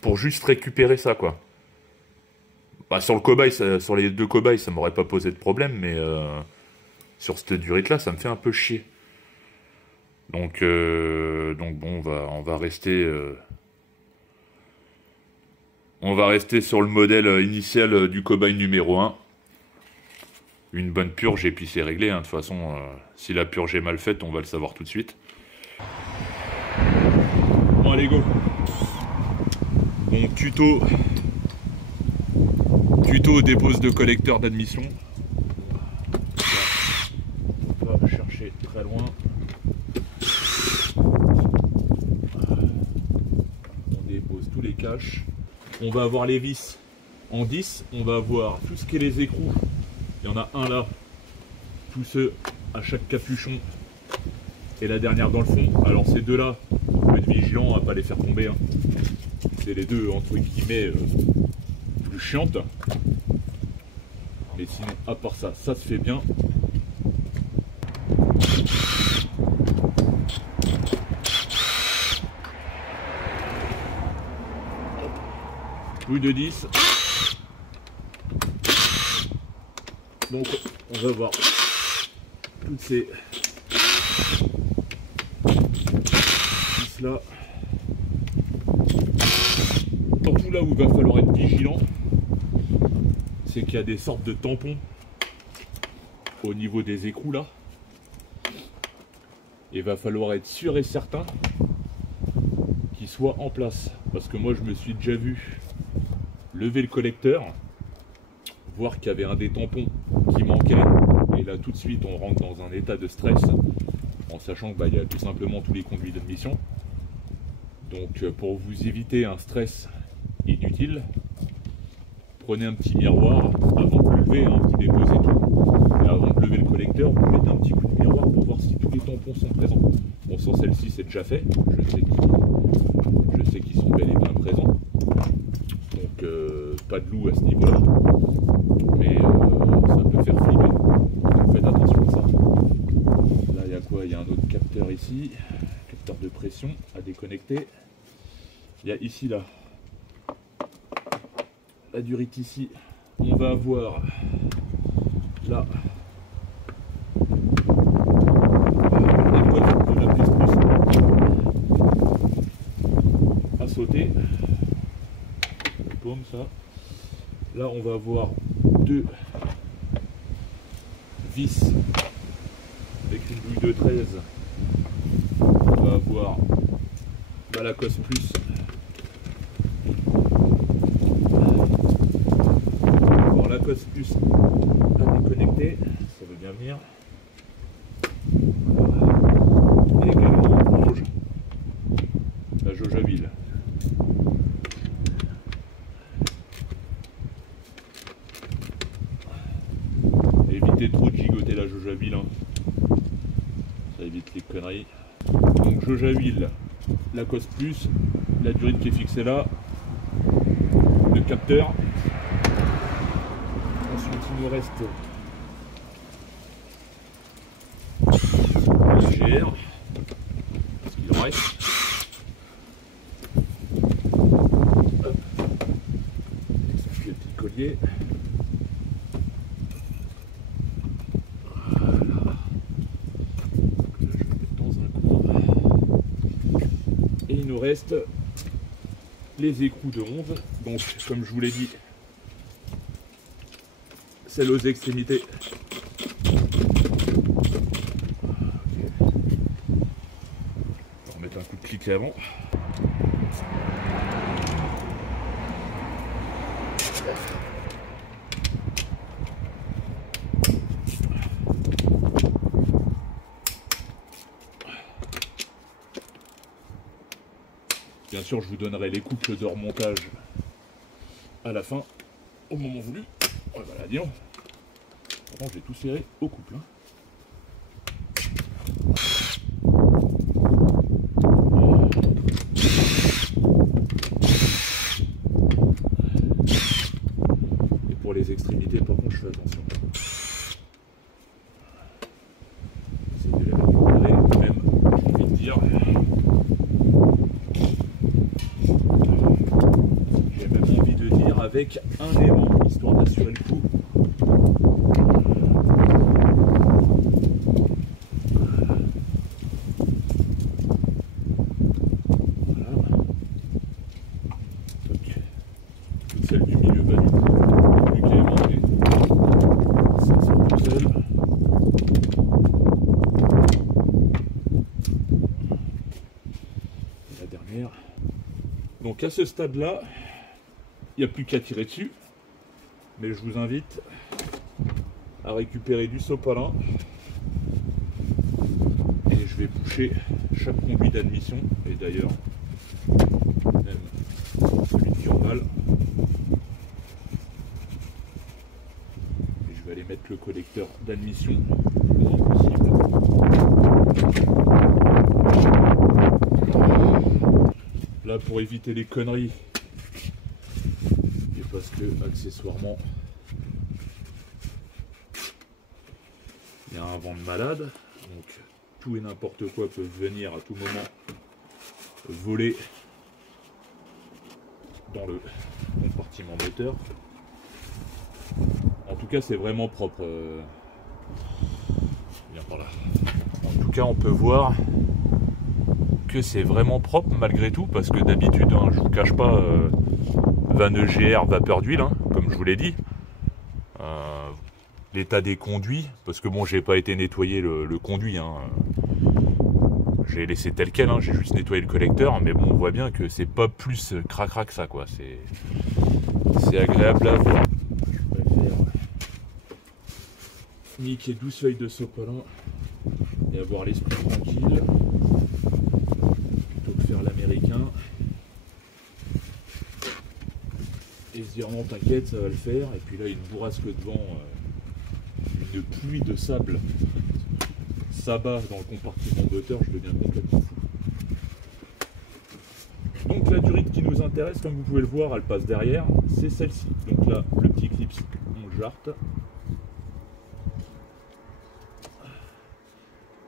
pour juste récupérer ça, quoi. Bah, sur le cobaye, sur les deux cobayes, ça m'aurait pas posé de problème, mais sur cette durite là, ça me fait un peu chier. Donc bon, on va rester sur le modèle initial du cobaye numéro 1. Une bonne purge et puis c'est réglé, hein. De toute façon, si la purge est mal faite, on va le savoir tout de suite. Bon, allez, go. Bon, tuto dépose de collecteur d'admission. On va chercher très loin. On dépose tous les caches. On va avoir les vis en 10. On va avoir tout ce qui est les écrous. Il y en a un là. Tous ceux à chaque capuchon. Et la dernière dans le fond. Alors ces deux là, on peut être vigilant à pas les faire tomber, hein. C'est les deux entre guillemets plus chiantes. Mais sinon, à part ça, ça se fait bien. Bout de 10. Donc, on va voir toutes ces vis-là. Surtout là où il va falloir être vigilant, c'est qu'il y a des sortes de tampons au niveau des écrous là. Il va falloir être sûr et certain qu'ils soient en place. Parce que moi je me suis déjà vu lever le collecteur, voir qu'il y avait un des tampons qui manquait. Et là tout de suite on rentre dans un état de stress en sachant qu'il y a tout simplement tous les conduits d'admission. Donc pour vous éviter un stress inutile, prenez un petit miroir avant de lever, hein, vous déposez tout. Et avant de lever le collecteur, l'extincteur, vous mettez un petit coup de miroir pour voir si tous les tampons sont présents. Bon, sans celle-ci, c'est déjà fait. Je sais qu'ils sont bel et bien présents. Donc, pas de loup à ce niveau-là. Mais ça peut faire flipper. Donc, faites attention à ça. Là, il y a quoi? Il y a un autre capteur ici. Capteur de pression à déconnecter. Il y a ici, là, la durite ici. On va avoir là la cote de la plus à sauter. Paume ça. Là on va avoir deux vis avec une bouille de 13. On va avoir la cosse plus. La cosse plus à déconnecter, ça veut bien venir. Et également la jauge à huile. Évitez trop de gigoter la jauge à huile, hein. Ça évite les conneries. Donc jauge à huile, la cosse plus, la durite qui est fixée là, le capteur. Ensuite, il nous reste le GR, parce qu'il en reste. Hop. Le petit collier. Voilà. Donc là, je vais le mettre dans un coin. Et il nous reste les écrous de 11. Donc, comme je vous l'ai dit, celle aux extrémités. Okay. On va remettre un coup de cliquet avant. Bien sûr, je vous donnerai les couples de remontage à la fin, au moment voulu. Voilà, disons. Pourtant, j'ai tout serré au couple. Et pour les extrémités, par contre, je fais attention. J'essaie de les récupérer, même, j'ai envie de dire. J'ai même envie de dire avec un aimant, histoire d'assurer le coup. Celle du milieu va du coup plus qu'à aimanter. Ça sort tout seul. La dernière. Donc à ce stade là, il n'y a plus qu'à tirer dessus. Mais je vous invite à récupérer du sopalin. Et je vais boucher chaque conduit d'admission. Et d'ailleurs, même celui qui emballe. Et je vais aller mettre le collecteur d'admission le moins possible. Là, pour éviter les conneries, et parce que accessoirement il y a un vent de malade, donc tout et n'importe quoi peut venir à tout moment voler dans le compartiment moteur. En tout cas, c'est vraiment propre. Bien par là. En tout cas, on peut voir que c'est vraiment propre malgré tout, parce que d'habitude, hein, je vous cache pas, vanneau GR vapeur d'huile, hein, comme je vous l'ai dit. L'état des conduits, parce que bon, j'ai pas été nettoyer le conduit, hein. J'ai laissé tel quel, hein, j'ai juste nettoyé le collecteur, mais bon, on voit bien que c'est pas plus cracra que ça, quoi. C'est agréable à voir. Je préfère niquer 12 feuilles de sopalin et avoir l'esprit tranquille plutôt que faire l'américain et se dire non, t'inquiète, ça va le faire. Et puis là, une bourrasque de vent, une une pluie de sable s'abat dans le compartiment moteur, je deviens complètement fou. Donc la durite qui nous intéresse, comme vous pouvez le voir, elle passe derrière, c'est celle-ci. Donc là, le petit clips, on le jarte.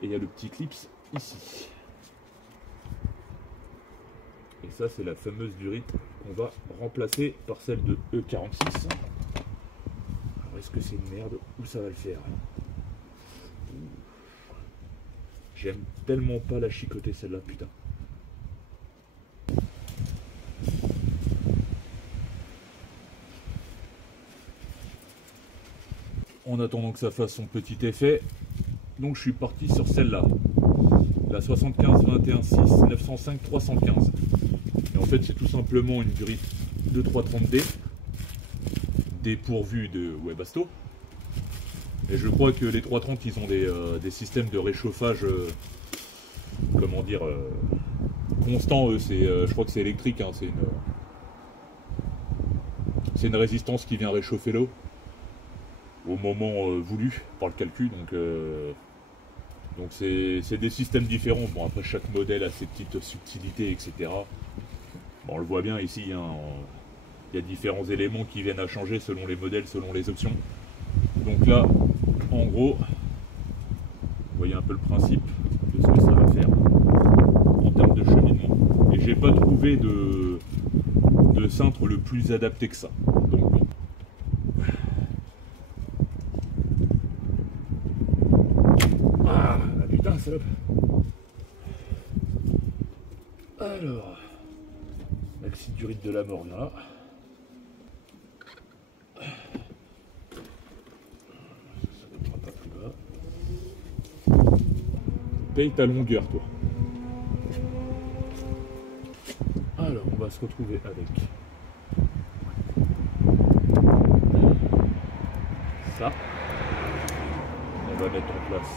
Et il y a le petit clips ici. Et ça, c'est la fameuse durite qu'on va remplacer par celle de E46. Alors, est-ce que c'est une merde ou ça va le faire? J'aime tellement pas la chicoter celle-là, putain. En attendant que ça fasse son petit effet, donc je suis parti sur celle-là, la 75 21 6 905 315. Et en fait, c'est tout simplement une durite de 330D dépourvue de Webasto. Et je crois que les 330, ils ont des systèmes de réchauffage, comment dire, constant. Je crois que c'est électrique, hein, c'est une résistance qui vient réchauffer l'eau au moment voulu par le calcul. Donc c'est des systèmes différents. Bon, après, chaque modèle a ses petites subtilités, etc. Bon, on le voit bien ici, hein, il y a différents éléments qui viennent à changer selon les modèles, selon les options. Donc là, en gros, vous voyez un peu le principe de ce que ça va faire en termes de cheminement. Et j'ai pas trouvé de cintre le plus adapté que ça. Donc bon. Ah putain, salope. Alors, maxi durite de la mort là. Paye ta longueur, toi. Alors, on va se retrouver avec ça. On va mettre en place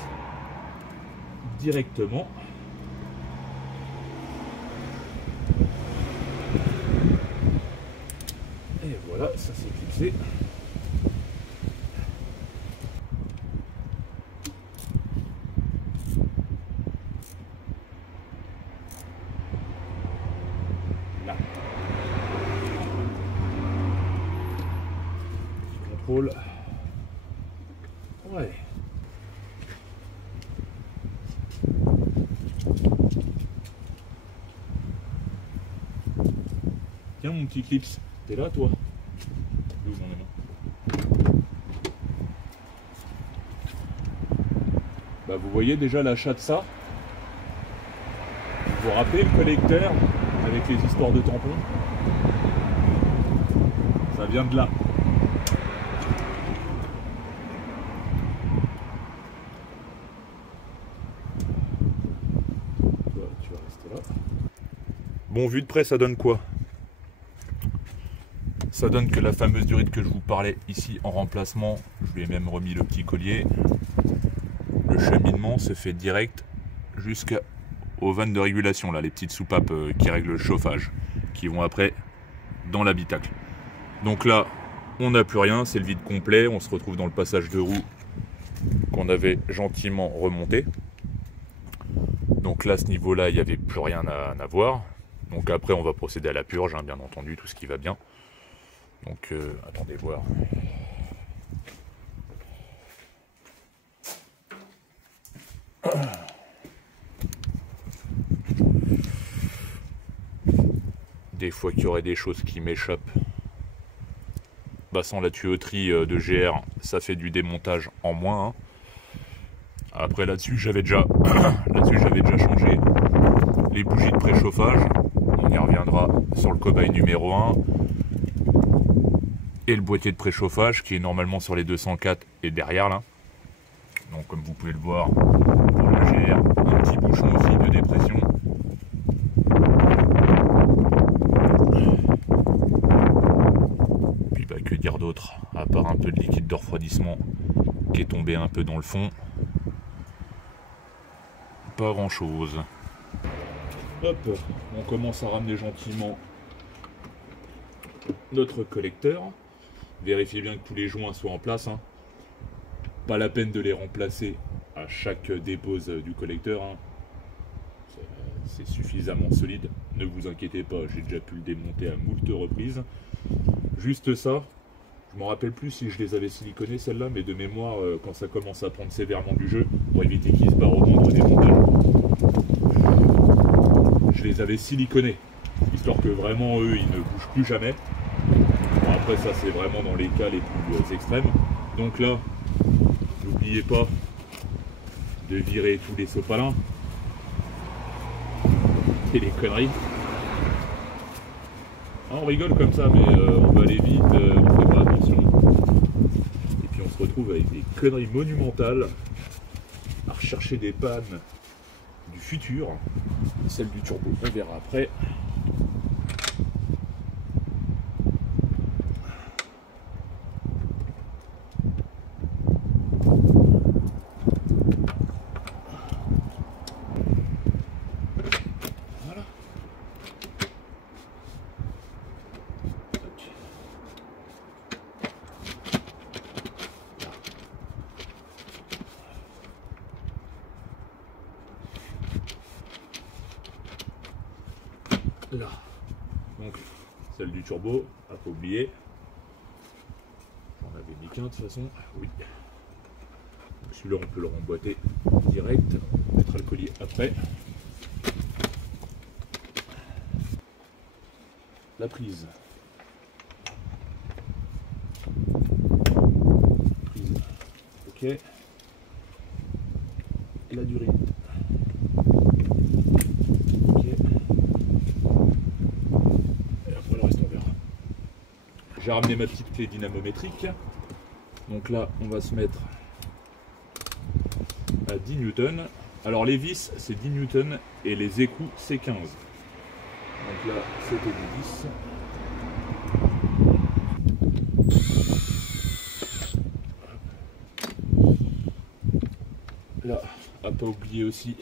directement. Et voilà, ça c'est fixé. Contrôle. Ouais. Tiens mon petit clips, t'es là toi? Où j'en ai marre. Bah vous voyez déjà l'achat de ça. Vous vous rappelez le collecteur avec les histoires de tampons? Ça vient de là. Tu vas rester là. Bon, vu de près, ça donne quoi? Ça donne que la fameuse durite que je vous parlais ici en remplacement, je lui ai même remis le petit collier. Le cheminement se fait direct jusqu'aux vannes de régulation, là, les petites soupapes qui règlent le chauffage, qui vont après dans l'habitacle. Donc là, on n'a plus rien, c'est le vide complet. On se retrouve dans le passage de roue qu'on avait gentiment remonté. Donc là, à ce niveau-là, il n'y avait plus rien à voir. Donc après, on va procéder à la purge, hein, bien entendu, tout ce qui va bien. Donc, attendez voir. Des fois qu'il y aurait des choses qui m'échappent. Bah, sans la tuyauterie de GR, ça fait du démontage en moins. Hein. Après là-dessus, j'avais déjà changé les bougies de préchauffage. On y reviendra sur le cobaye numéro 1. Et le boîtier de préchauffage qui est normalement sur les 204 et derrière là. Donc comme vous pouvez le voir, pour le GR, un petit bouchon aussi de dépression. Puis bah, que dire d'autre, à part un peu de liquide de refroidissement qui est tombé un peu dans le fond. Pas grand chose. Hop, on commence à ramener gentiment notre collecteur. Vérifiez bien que tous les joints soient en place. Hein. Pas la peine de les remplacer à chaque dépose du collecteur, hein. C'est suffisamment solide, ne vous inquiétez pas, j'ai déjà pu le démonter à moult reprises. Juste ça, je m'en rappelle plus si je les avais siliconés celles-là, mais de mémoire, quand ça commence à prendre sévèrement du jeu, pour éviter qu'ils se barrent au moindre démontage, je les avais siliconés, histoire que vraiment eux, ils ne bougent plus jamais. Bon, après ça, c'est vraiment dans les cas les plus extrêmes. Donc là, n'oubliez pas de virer tous les sopalins et les conneries. Ah, on rigole comme ça, mais on va aller vite, on fait pas attention. Et puis on se retrouve avec des conneries monumentales à rechercher des pannes du futur. Celle du turbo, on verra après. Là, donc celle du turbo, à pas oublier. J'en avais mis qu'un de toute façon, oui. Celui-là on peut le remboîter direct, on mettra le collier après. La prise. Prise, ok. La durée. J'ai ramené ma petite clé dynamométrique. Donc là, on va se mettre à 10 newtons. Alors les vis, c'est 10 newtons et les écrous, c'est 15. Donc là, c'était du 10. Là, à pas oublier aussi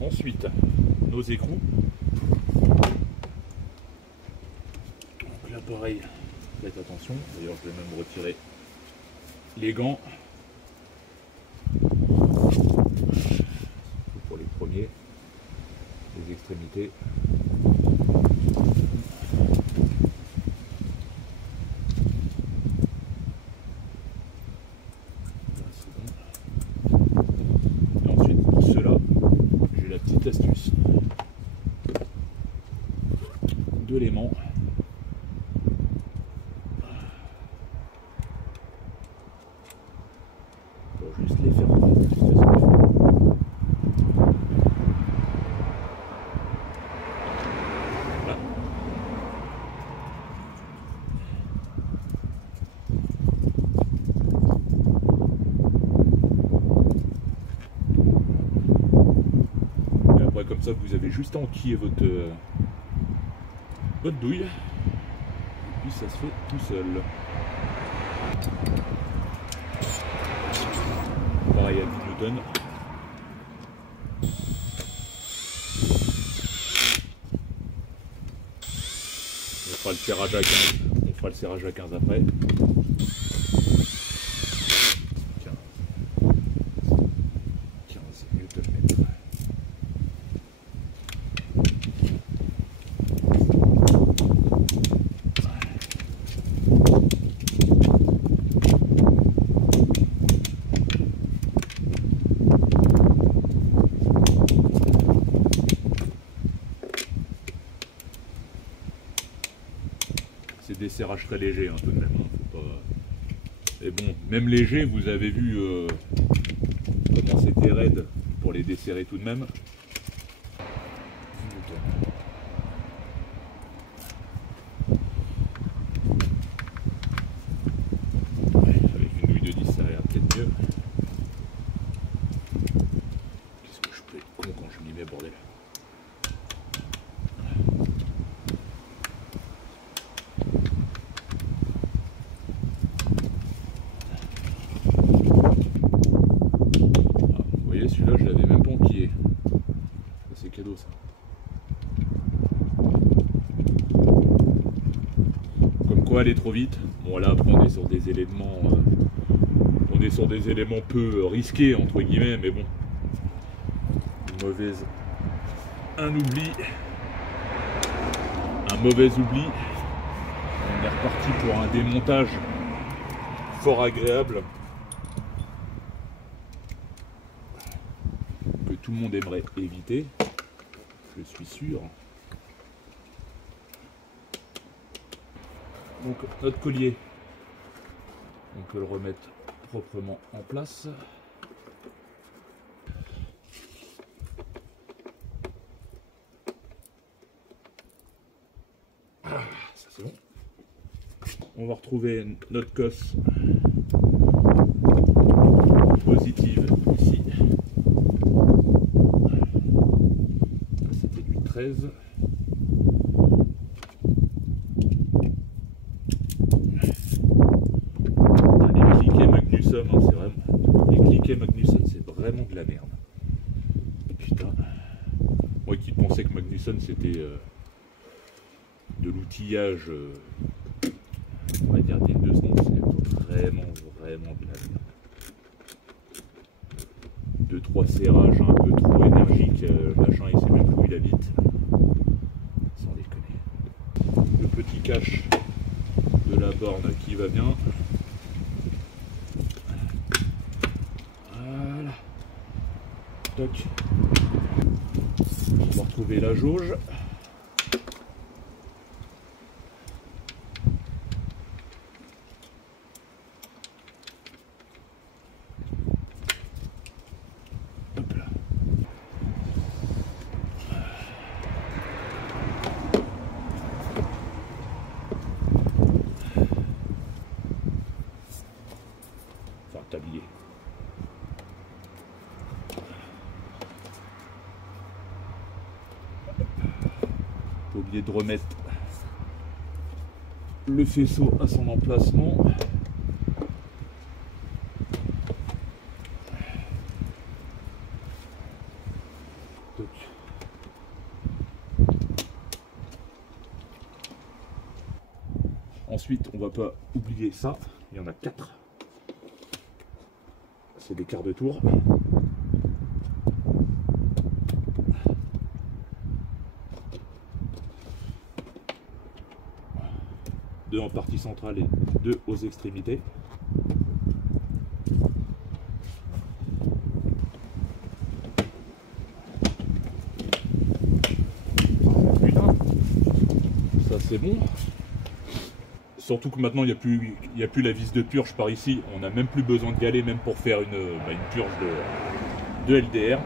ensuite nos écrous. Donc là pareil, faites attention, d'ailleurs je vais même retirer les gants pour les premiers, les extrémités. Astuce de l'aimant. Pour juste les faire là. Comme ça, vous avez juste à enquiller votre douille et puis ça se fait tout seul. Pareil à 10 newtons. On fera le serrage à 15. On fera le serrage à 15 après. 15 newton-mètres. C'est des serrages très légers hein, tout de même. Hein, faut pas... Et bon, même léger, vous avez vu comment c'était raide pour les desserrer tout de même. Ouais, avec une douille de 10, ça a l'air peut-être mieux. Qu'est-ce que je peux être con quand je m'y mets, bordel. aller trop vite. Bon là après on est sur des éléments peu risqués entre guillemets, mais bon, un mauvais oubli, on est reparti pour un démontage fort agréable que tout le monde aimerait éviter, je suis sûr. Donc notre collier, on peut le remettre proprement en place. Ah, ça c'est bon. On va retrouver notre cosse positive ici. C'était du 13. Les cliquets Magnusson, c'est vraiment de la merde. Putain. Moi qui pensais que Magnusson c'était de l'outillage, on va dire digne de ce nom, c'est vraiment de la merde. 2-3 serrages un peu trop énergiques, le machin il sait même plus où il habite. Sans déconner. Le petit cache de la borne qui va bien. Toc. On va retrouver la jauge. Hop là. Enfin, tablier. Pas oublier de remettre le faisceau à son emplacement. Donc. Ensuite, on va pas oublier ça. Il y en a 4. C'est des quarts de tour. Deux en partie centrale et 2 aux extrémités. Ça c'est bon. Surtout que maintenant il n'y a plus la vis de purge par ici. On n'a même plus besoin de galet même pour faire une purge de LDR.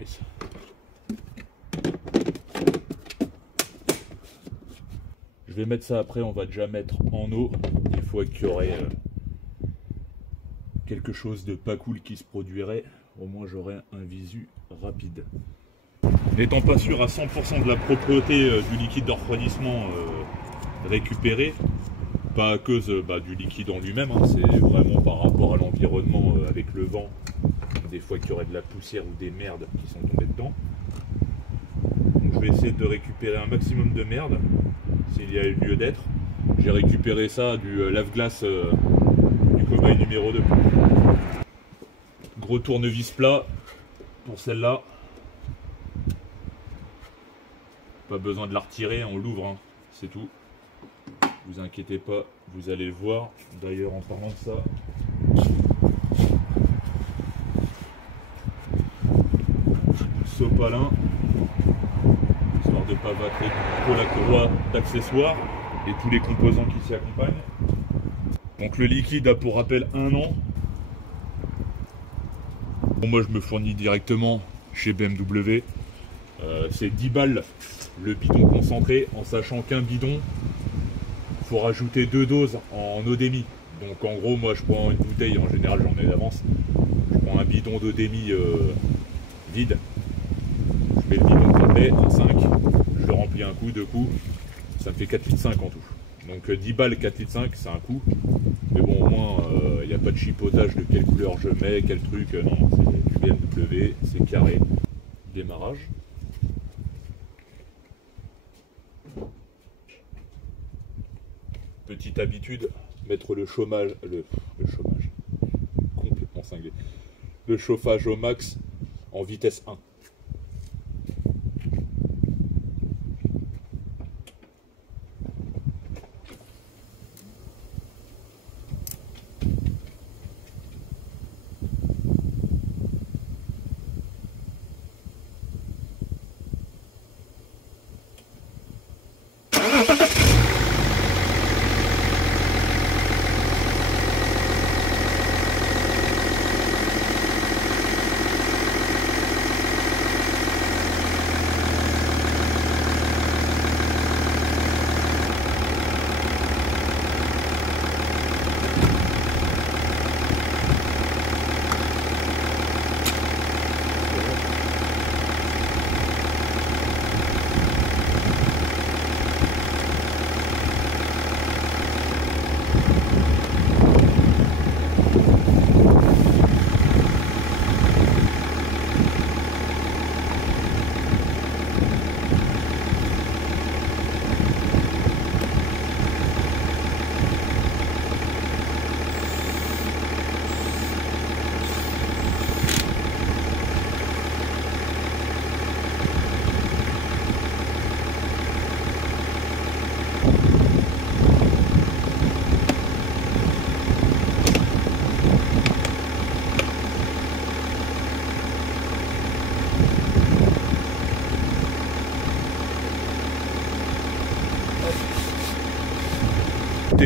Nice. Je vais mettre ça après, on va déjà mettre en eau. Une fois qu'il y aurait quelque chose de pas cool qui se produirait, au moins j'aurai un visu rapide. N'étant pas sûr à 100% de la propreté du liquide de refroidissement récupéré, pas à cause du liquide en lui-même, hein, c'est vraiment par rapport à l'environnement avec le vent, des fois qu'il y aurait de la poussière ou des merdes qui sont tombées dedans. Donc je vais essayer de récupérer un maximum de merde, s'il y a eu lieu d'être. J'ai récupéré ça du lave-glace du cobaye numéro 2. Gros tournevis plat pour celle-là. Pas besoin de la retirer, on l'ouvre, hein, c'est tout. Vous inquiétez pas, vous allez le voir. D'ailleurs, en parlant de ça, sopalin, histoire de ne pas battre trop la courroie d'accessoires et tous les composants qui s'y accompagnent. Donc le liquide a pour rappel 1 an. Bon, moi je me fournis directement chez BMW. C'est 10 balles le bidon concentré, en sachant qu'un bidon, il faut rajouter 2 doses en eau demi. Donc en gros, moi je prends une bouteille, en général j'en ai d'avance. Je prends un bidon d'eau demi vide. Je mets le bidon complet, un 5. Je le remplis multiplie un coup, 2 coups, ça me fait 4,5 litres en tout. Donc 10 balles, 4,5 litres, c'est un coup. Mais bon, au moins, il n'y a pas de chipotage de quelle couleur je mets, quel truc. Non, c'est du BMW, c'est carré. Démarrage. Petite habitude, mettre le chômage, le chômage, complètement cinglé. Le chauffage au max en vitesse 1.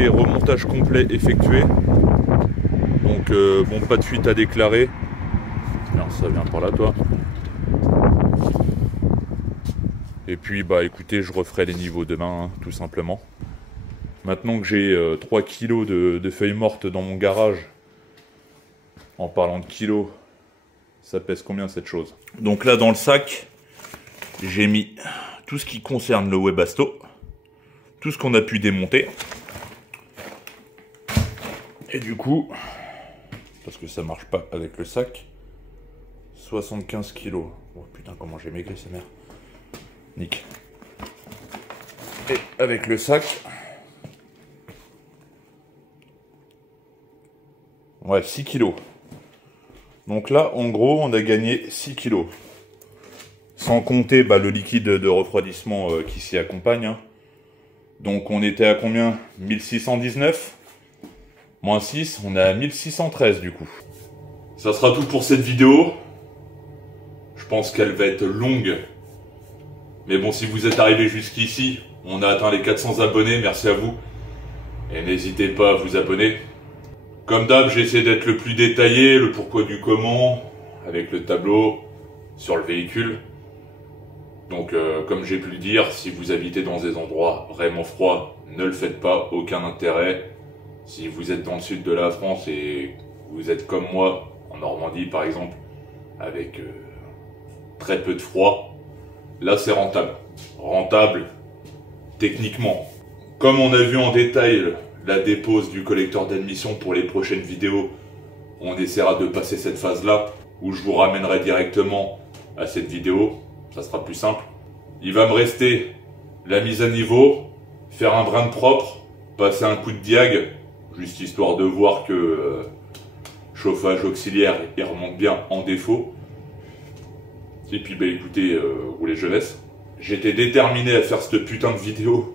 Remontage complet effectué. Donc bon, pas de fuite à déclarer. Alors, ça vient par là, toi. Et puis bah écoutez, je referai les niveaux demain, hein, tout simplement. Maintenant que j'ai 3 kilos de feuilles mortes dans mon garage, en parlant de kilos, ça pèse combien cette chose? Donc là dans le sac, j'ai mis tout ce qui concerne le Webasto, tout ce qu'on a pu démonter. Et du coup, parce que ça marche pas avec le sac, 75 kilos. Oh putain, comment j'ai maigri, ces mères. Nick. Et avec le sac, ouais, 6 kilos. Donc là, en gros, on a gagné 6 kilos. Sans compter bah, le liquide de refroidissement qui s'y accompagne. Hein. Donc on était à combien? 1619 moins 6, on est à 1613 du coup. Ça sera tout pour cette vidéo. Je pense qu'elle va être longue. Mais bon, si vous êtes arrivé jusqu'ici, on a atteint les 400 abonnés, merci à vous. Et n'hésitez pas à vous abonner. Comme d'hab, j'ai essayé d'être le plus détaillé, le pourquoi du comment, avec le tableau sur le véhicule. Donc comme j'ai pu le dire, si vous habitez dans des endroits vraiment froids, ne le faites pas, aucun intérêt. Si vous êtes dans le sud de la France et vous êtes comme moi, en Normandie par exemple, avec très peu de froid, là c'est rentable. Rentable techniquement. Comme on a vu en détail la dépose du collecteur d'admission pour les prochaines vidéos, on essaiera de passer cette phase-là, où je vous ramènerai directement à cette vidéo. Ça sera plus simple. Il va me rester la mise à niveau, faire un brin de propre, passer un coup de diag, juste histoire de voir que chauffage auxiliaire, il remonte bien en défaut. Et puis bah écoutez, roulez jeunesse. J'étais déterminé à faire cette putain de vidéo.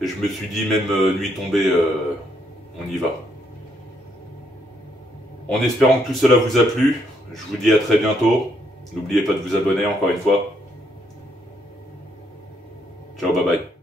Et je me suis dit, même nuit tombée, on y va. En espérant que tout cela vous a plu, je vous dis à très bientôt. N'oubliez pas de vous abonner encore une fois. Ciao, bye bye.